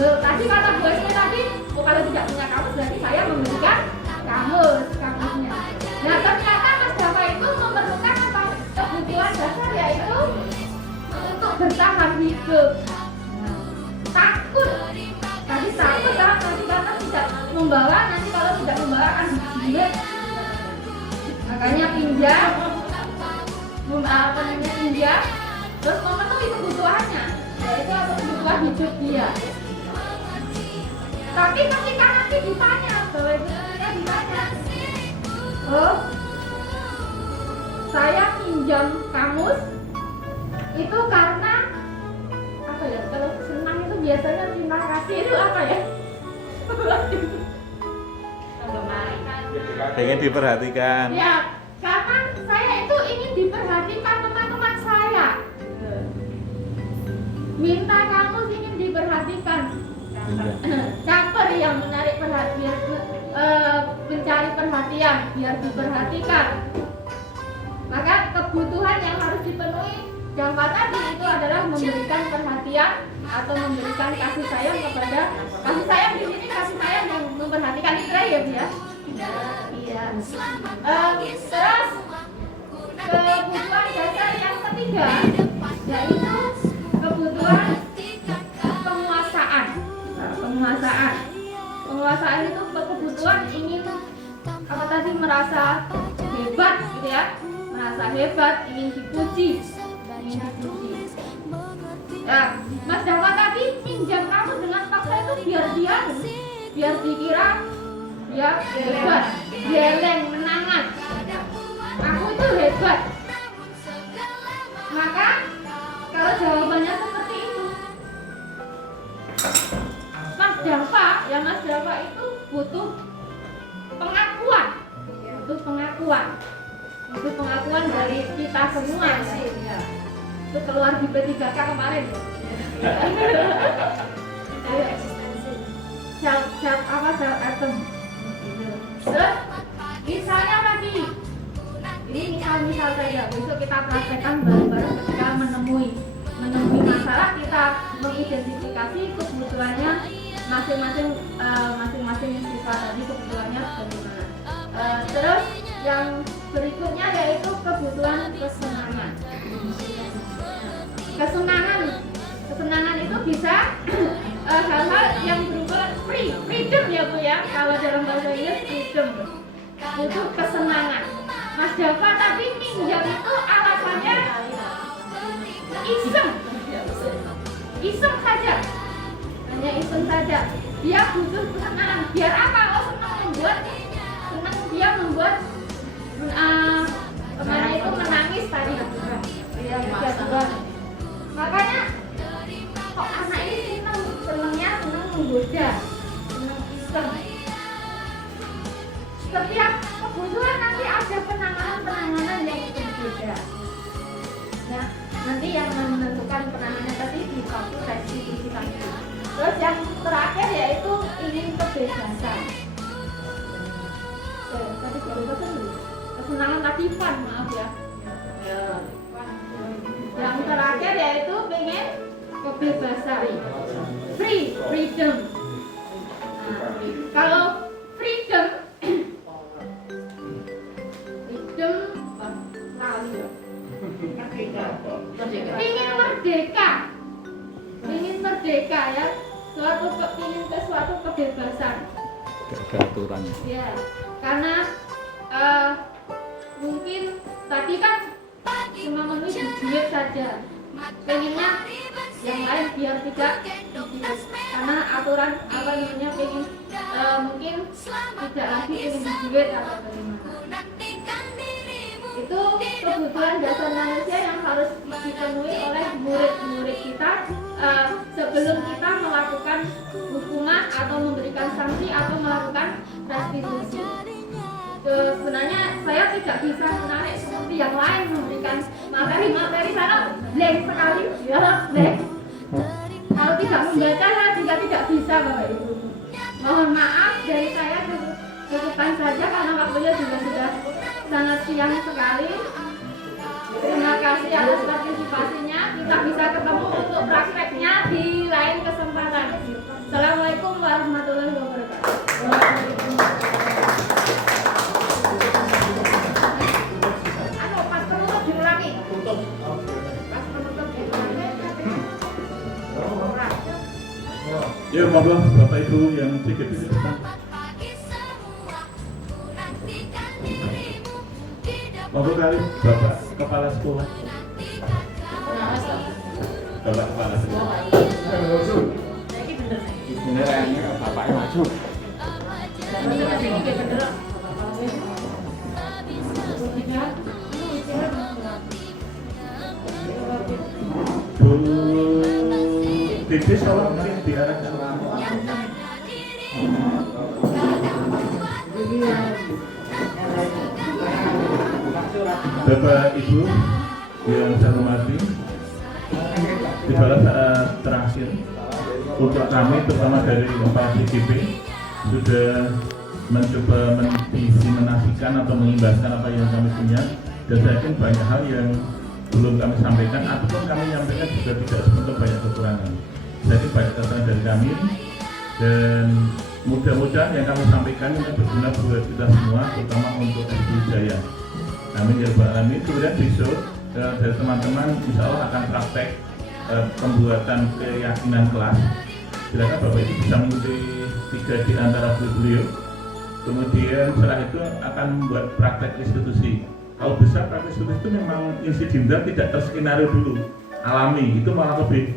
Tadi kata Bu Esme tadi, kalau tidak punya kamus berarti saya memberikan kamusnya. Nah ternyata Mas Java itu memerlukan kebutuhan dasar yaitu untuk bertahan hidup. Takut karena tidak membawa, nanti kalau tidak membawa akan dijilat. Makanya pinjam, terus memenuhi kebutuhannya, yaitu kebutuhan hidup dia. Tapi ketika nanti ditanya, oh saya pinjam kamus itu karena apa ya? Kalau senang itu biasanya terima kasih itu apa ya? pengen diperhatikan. Ya, karena saya itu ingin diperhatikan teman-teman saya. Minta kamus ingin diperhatikan. Caper yang menarik perhatian, mencari perhatian biar diperhatikan. Maka kebutuhan yang harus dipenuhi Java tadi itu adalah memberikan perhatian atau memberikan kasih sayang kepada kasih sayang di sini kasih sayang yang memperhatikan Isra ya Bu ya. Iya. Terus kebutuhan dasar yang ketiga yaitu kebutuhan penguasaan. Penguasaan itu kebutuhan ingin apa tadi merasa hebat gitu ya. Merasa hebat, ingin dipuji. Ya, Mas Java tadi pinjam kamu dengan paksa itu biar dikira ya hebat, geleng, menangan. Aku itu hebat. Maka kalau jawabannya seperti itu, Mas Java itu butuh pengakuan, butuh pengakuan dari kita semua ya. Itu keluar di P3K kemarin self item. Terus misalnya tadi ini misal saja besok kita praktekkan bareng-bareng ketika menemui masalah, kita mengidentifikasi kebutuhannya masing-masing siswa tadi kebutuhannya bagaimana. Terus yang berikutnya yaitu kebutuhan kesenangan. Kesenangan itu bisa hal-hal yang berupa freedom ya Bu ya. Kalau dalam bahasa Inggris freedom, butuh kesenangan. Mas Java tadi minjam itu alasannya iseng saja, hanya iseng saja. Dia butuh kesenangan. Biar apa? Senang dia membuat kemana itu menangis tadi. Dia jatuh. Makanya kok anak ini senangnya menggoda, senang iseng. Setiap kebutuhan nanti ada penanganan yang berbeda. Nah, nanti yang menentukan penanganan tadi di waktu restitusi tadi. Terus yang terakhir yaitu ingin kebebasan. tadi kebebasan dulu. Kesenangan tadi fun, maaf ya. Yang terakhir yaitu pengen kebebasan, freedom. Nah, kalau freedom lali ya. Ingin merdeka ya, ingin ke suatu kebebasan. Aturan. Ya, karena mungkin tadi kan cuma menuju duit saja, pengennya yang lain biar tidak diduit. Karena aturan apa namanya pengen mungkin tidak lagi pengen duit atau bagaimana. Itu kebutuhan dasar manusia yang harus dipenuhi oleh murid-murid kita sebelum kita melakukan hukuman atau memberikan sanksi atau melakukan restitusi. Sebenarnya saya tidak bisa menarik seperti yang lain memberikan materi sana blank sekali ya blank. Kalau tidak membaca saya juga tidak bisa Bapak Ibu. Mohon maaf dari saya cukupkan saja karena waktunya juga sudah sangat siang sekali. Terima kasih atas partisipasinya. Kita bisa ketemu untuk prakteknya di lain kesempatan. Assalamualaikum warahmatullahi wabarakatuh. Pas penutup diulangi. Pas penutup diulangi. Ya, monggo Bapak Ibu yang CGP. Monggo kali Bapak Kepala Sekolah. Bapak Kepala Sekolah. Benerannya bapaknya maju. Bu Titis tolong mungkin diarahkan. Bapak Ibu yang saya hormati, di saat terakhir untuk kami terutama dari Kepala CGP sudah mencoba mendiseminasikan atau mengimbaskan apa yang kami punya, dan saya yakin banyak hal yang belum kami sampaikan ataupun kami nyampaikan juga tidak sepenuhnya banyak kekurangan. Jadi banyak kekurangan dari kami, dan mudah-mudahan yang kami sampaikan ini berguna buat kita semua, terutama untuk SD Jaya. Amin ya Rabbal Alamin. Kemudian besok dari teman-teman insya Allah akan praktek pembuatan keyakinan kelas. Silakan Bapak Ibu bisa mengikuti 3 di antara beliau. Kemudian setelah itu akan membuat praktek institusi. Kalau bisa praktek institusi itu memang insidental, tidak terskenario dulu, alami. Itu malah lebih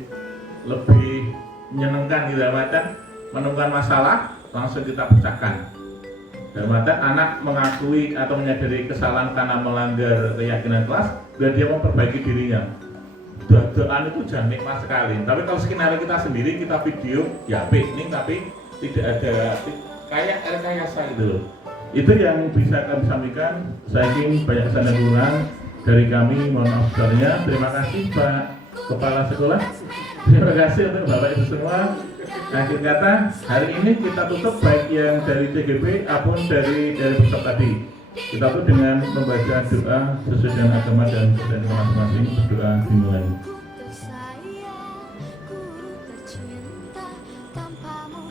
menyenangkan gitu, macam menemukan masalah langsung kita pecahkan. Dalam artian anak mengakui atau menyadari kesalahan karena melanggar keyakinan kelas, dan dia memperbaiki dirinya. Doa-doaan itu jangan nikmat sekali. Tapi kalau skenario kita sendiri, kita video, ya ini tapi tidak ada kayak rekayasa itu loh. Itu yang bisa kami sampaikan. Saya ingin banyak kesadaran dari kami, mohon maaf besarnya. Terima kasih Pak Kepala Sekolah. Terima kasih untuk Bapak Ibu semua. Akhir kata, hari ini kita tutup baik yang dari CGP maupun dari peserta tadi. Kita tutup dengan membaca doa sesuai dengan agama dan masing-masing. Berdoa dimulai.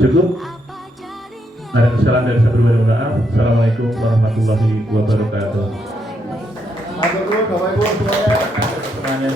Cukup. Ada kesalahan dari saya pribadi, mohon maaf. Assalamualaikum warahmatullahi wabarakatuh. Matur nuwun Bapak Ibu semuanya. Semuanya.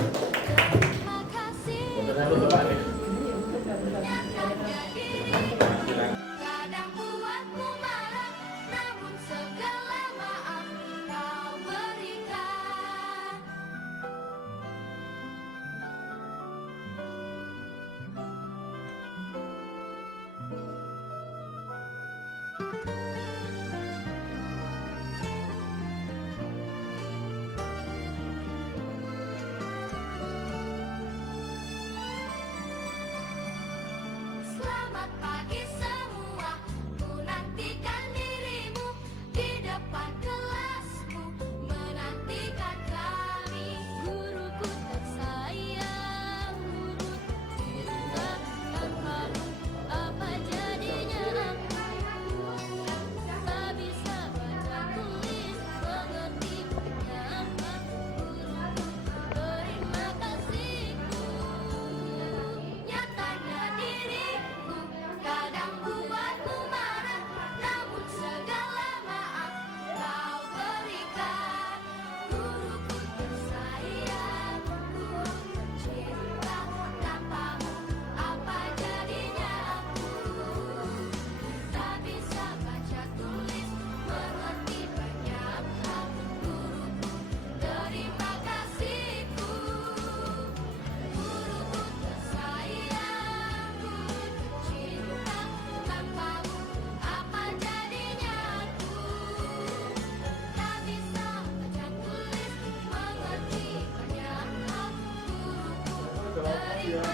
terima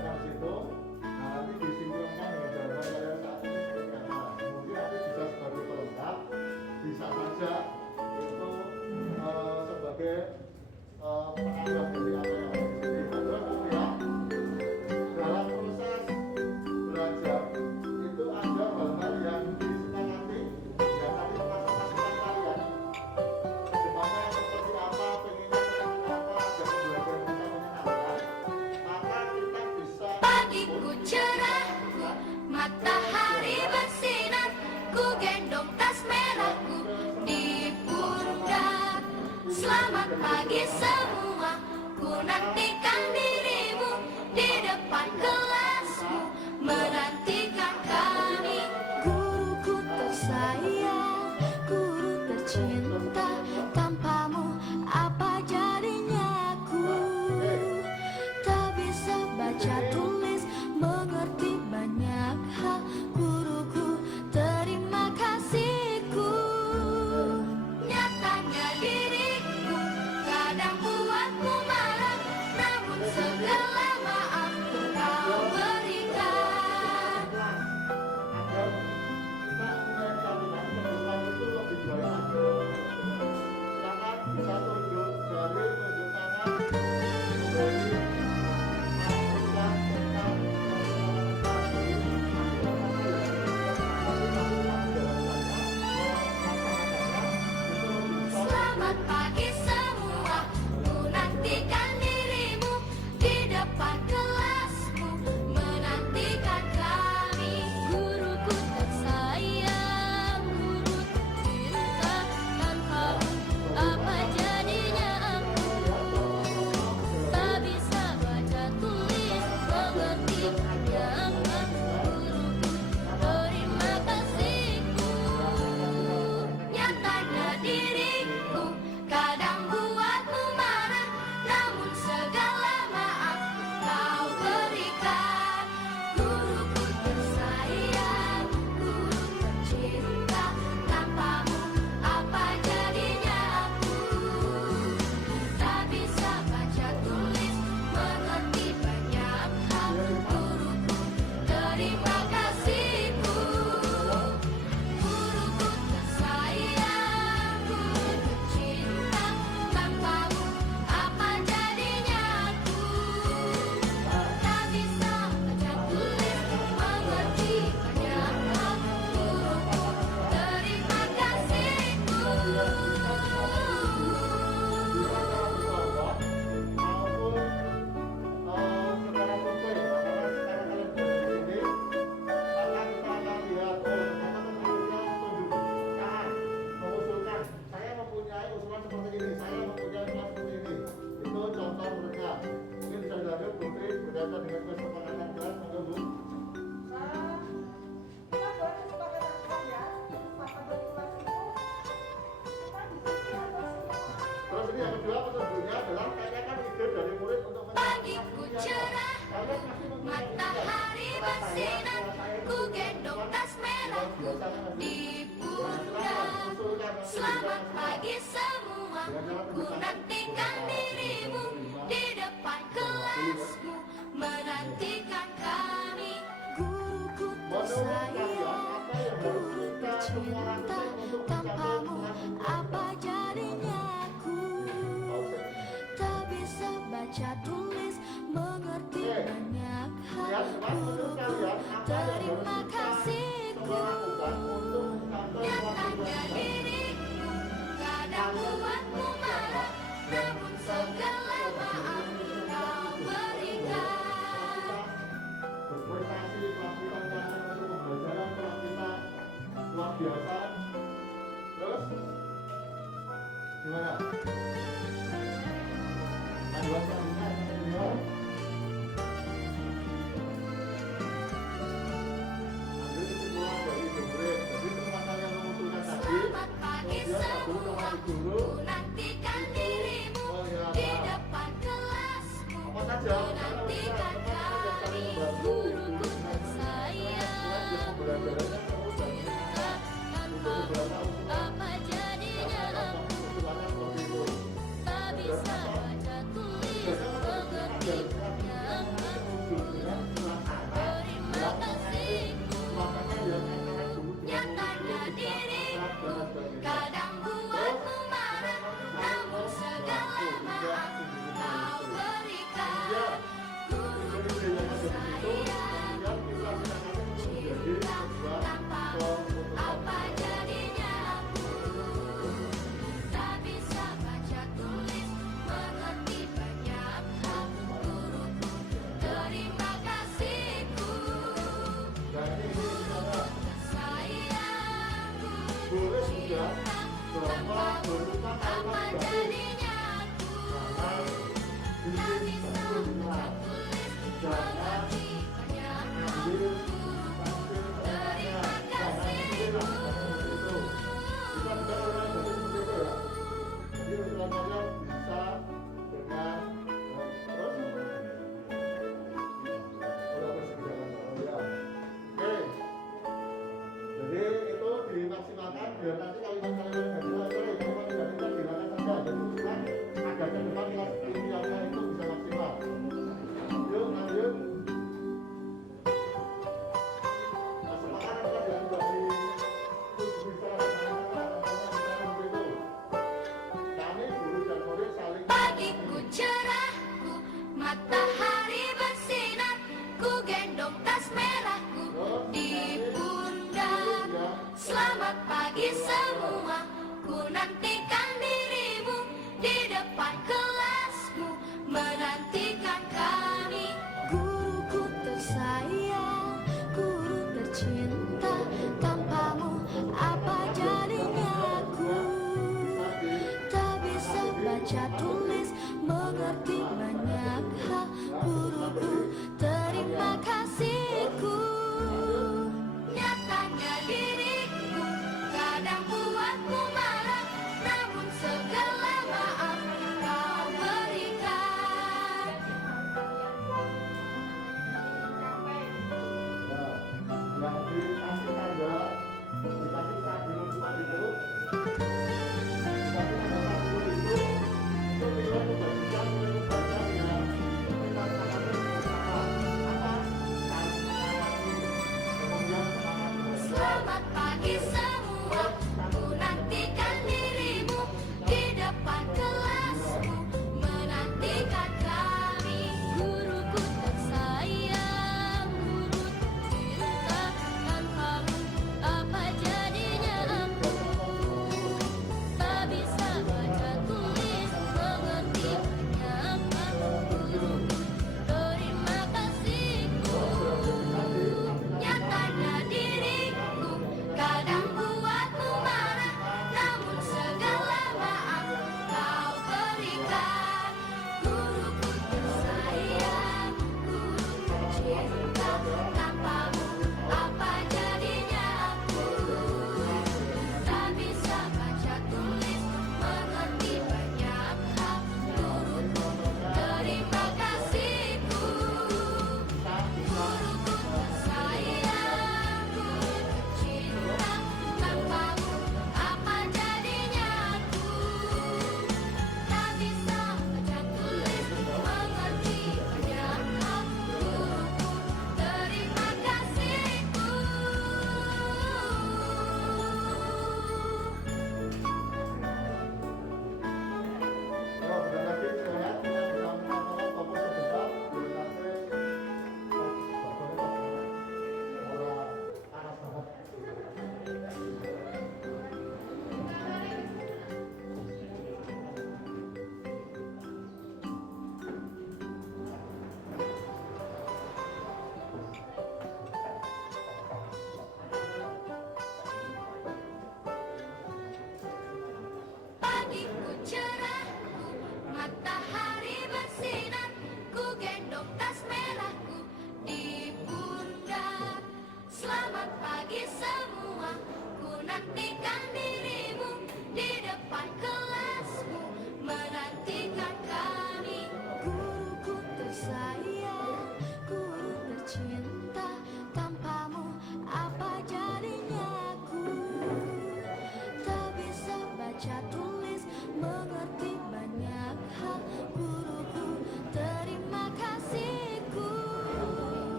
kasihku. Nanti disimpulkan dengan jawaban kalian saat ini seperti apa. Mungkin nanti bisa sebagai pelengkap, bisa saja itu sebagai penambah dari apa yang ada di sini. Terus kemudian dalam proses belajar itu ada hal-hal yang disepakati yang tadi masukan kalian. Kedepannya seperti apa, pengennya seperti apa, dan belajar yang menyenangkan. Maka kita bisa Pagiku cerah, matahari bersinar, ku gendong tas merahku di pundak. Selamat pagi semua, ku nantikan dirimu di depan kelasmu, menantikan kami. Guruku tersayang, guru tercinta, tanpamu apa jadinya aku? Tak bisa baca tulis, mengerti banyak hal. Guruku, terima kasihku. Nyatanya diriku kadang buatmu marah, namun segala maaf kau berikan. agar kita punya jaminan ke depan itu lebih baik lagi. Silakan bisa tunjuk jari, tunjuk tangan, memberi masukan tentang Selamat pagi semua, ku nantikan dirimu di depan kelasmu, menantikan kami. Guruku tersayang, guru tercinta, tanpamu apa jadinya aku? Tak bisa baca tulis, mengerti banyak hal. Guruku, terima kasihku. Nyatanya diriku kadang buatmu marah, namun segala maaf kau berikan. Guruku tersayang, guru tercinta, tanpamu apa jadinya aku? Tak bisa baca tulis, mengerti banyak hal. Guruku, terima kasihku. Guruku tersayang, guru tercinta, tanpamu apa jadinya aku? Tak bisa baca tulis, mengerti banyak hal. Guruku, terima kasihku. Saya mempunyai usulan seperti ini, saya mempunyai usulan seperti ini. Itu contoh mereka. Mungkin bisa dilanjut, Bu Tri, berkaitan dengan kesepakatan kelas, monggo Bu. Kita boleh kesepakatan kelas ya. Kesepakatan kelas itu kita diskusi atas semua. Terus ini yang kedua petunjuknya adalah kayaknya kan ide dari murid untuk Pagiku cerah, matahari bersinar, ku gendong tas merahku di pundak. Selamat pagi semua, ku nantikan dirimu di depan kelasmu, menantikan kami. Guruku tersayang, guru tercinta, tanpamu apa jadinya aku? Tak bisa baca tulis, mengerti banyak hal. Guruku, terima kasihku. Nyatanya diriku kadang buatmu marah, namun segala maaf kau berikan. berprestasi, melakukan tantangan untuk pembelajaran kelas kita luar biasa. Terus gimana? Panduan selanjutnya yang kedua. Ambil kesimpulan dari Ibu Murid. Jadi semua kalian mengusulkan tadi. Selamat pagi Kemudian Ibu semua, sama Guru ku nantikan dirimu di depan kelasmu, apa saja menantikan kami. Guruku tersayang, pembelajarannya terus dan tanpamu apa jadinya Apa jadinya aku tak bisa tulis hati padamu. Terima kasihmu. Jadi usulan bisa dengan Oke, jadi itu dimaksimalkan biar nanti kalimat-kalimat yang kalimat digunakan saja. Jadi usulan agar ke depan kelas ilmiahnya itu bisa maksimal. Yuk lanjut.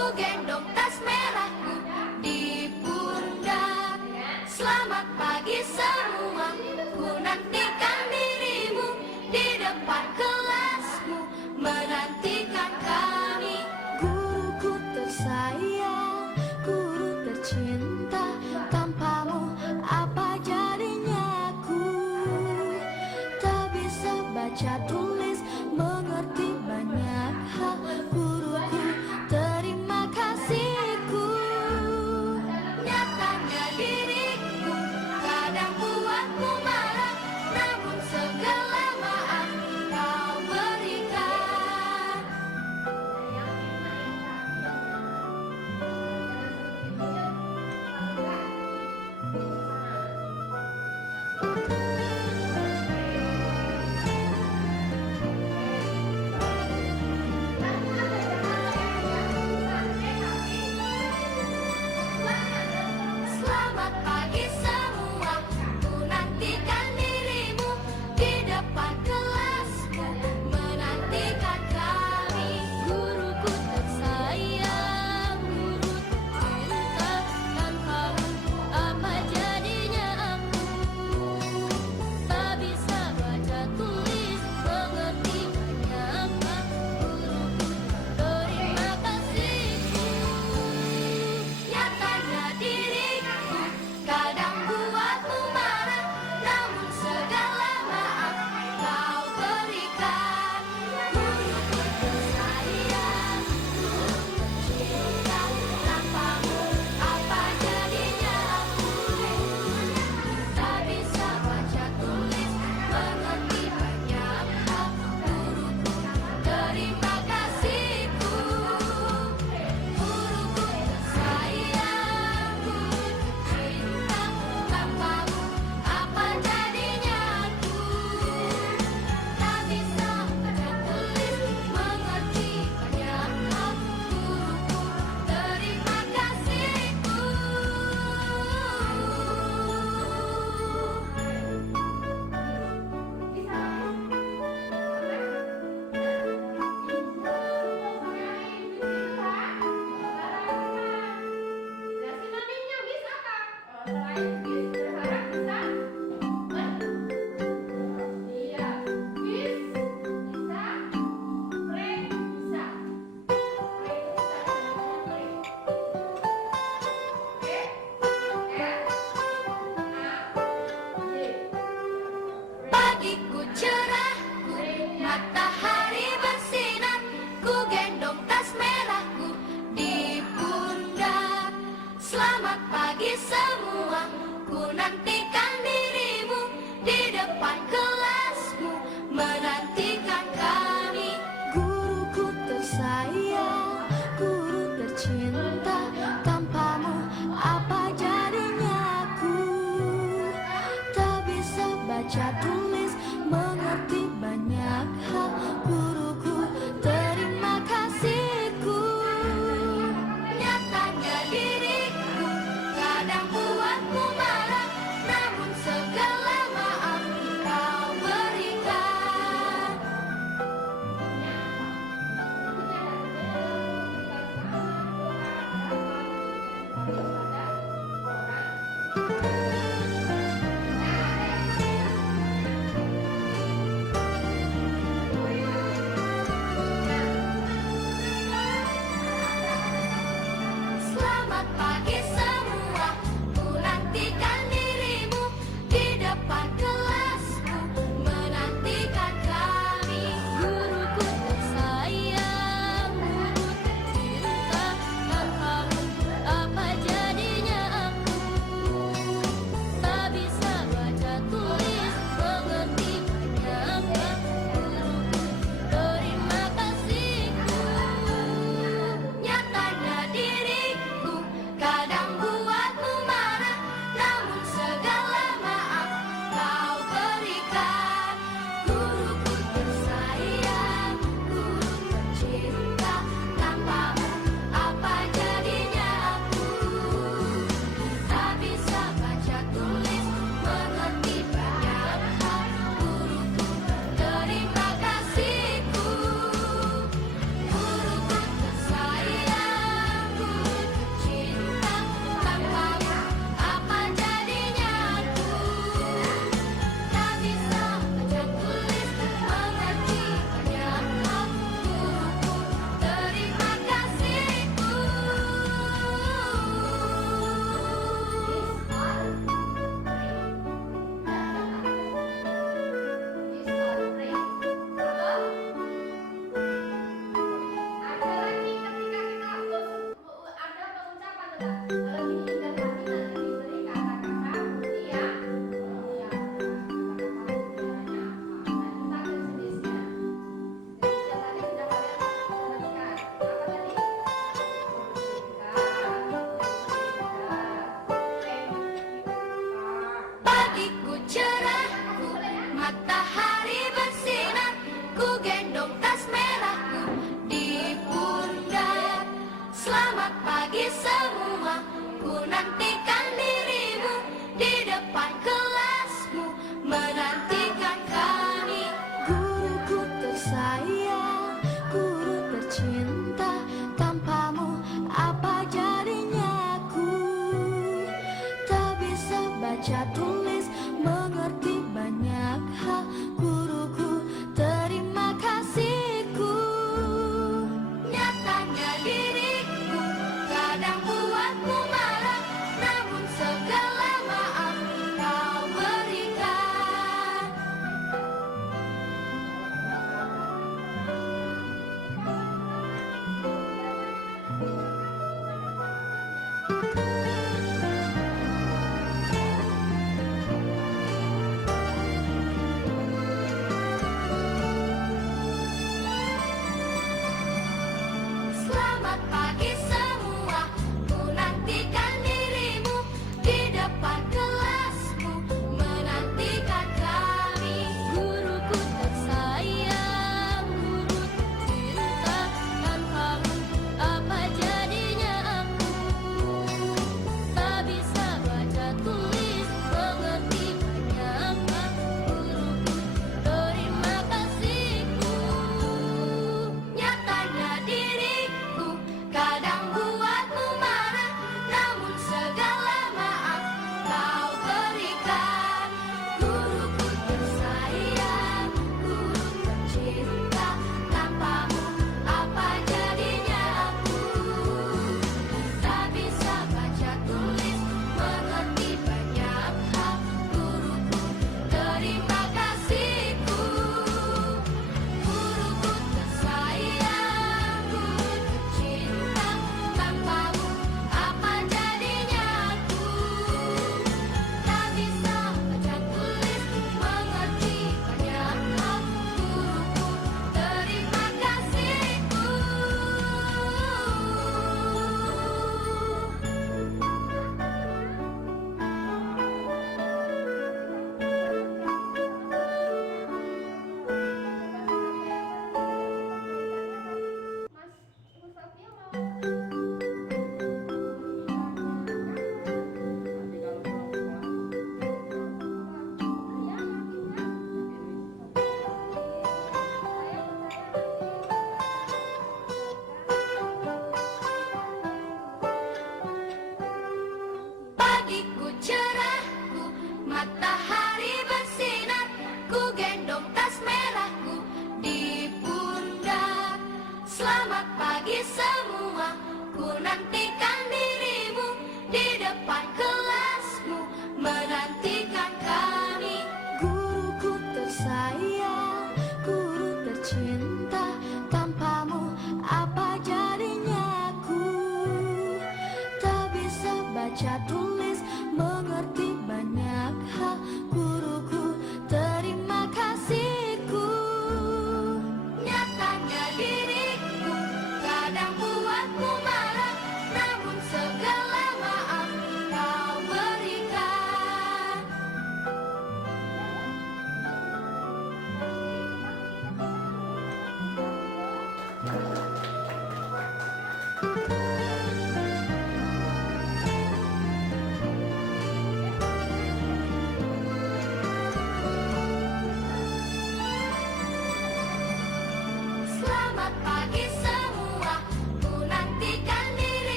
ku gendong tas merahku di pundak. Selamat pagi semua, ku nantikan dirimu di depan kelasmu, menantikan kami. Guruku tersayang, guru tercinta, tanpamu apa jadinya aku? Tak bisa baca tulis, mengerti banyak hal. Guruku, terima kasih. lebih indah lagi nanti diberi kata-kata bukti ya. Ya, kata-kata buktinya apa? Nah, kita jenisnya. Yang tadi sudah kalian sebutkan. Apa tadi? Pagiku cerahku, matahari bersinar, ku gendong tas merahku di pundak. Selamat pagi semua, ku nanti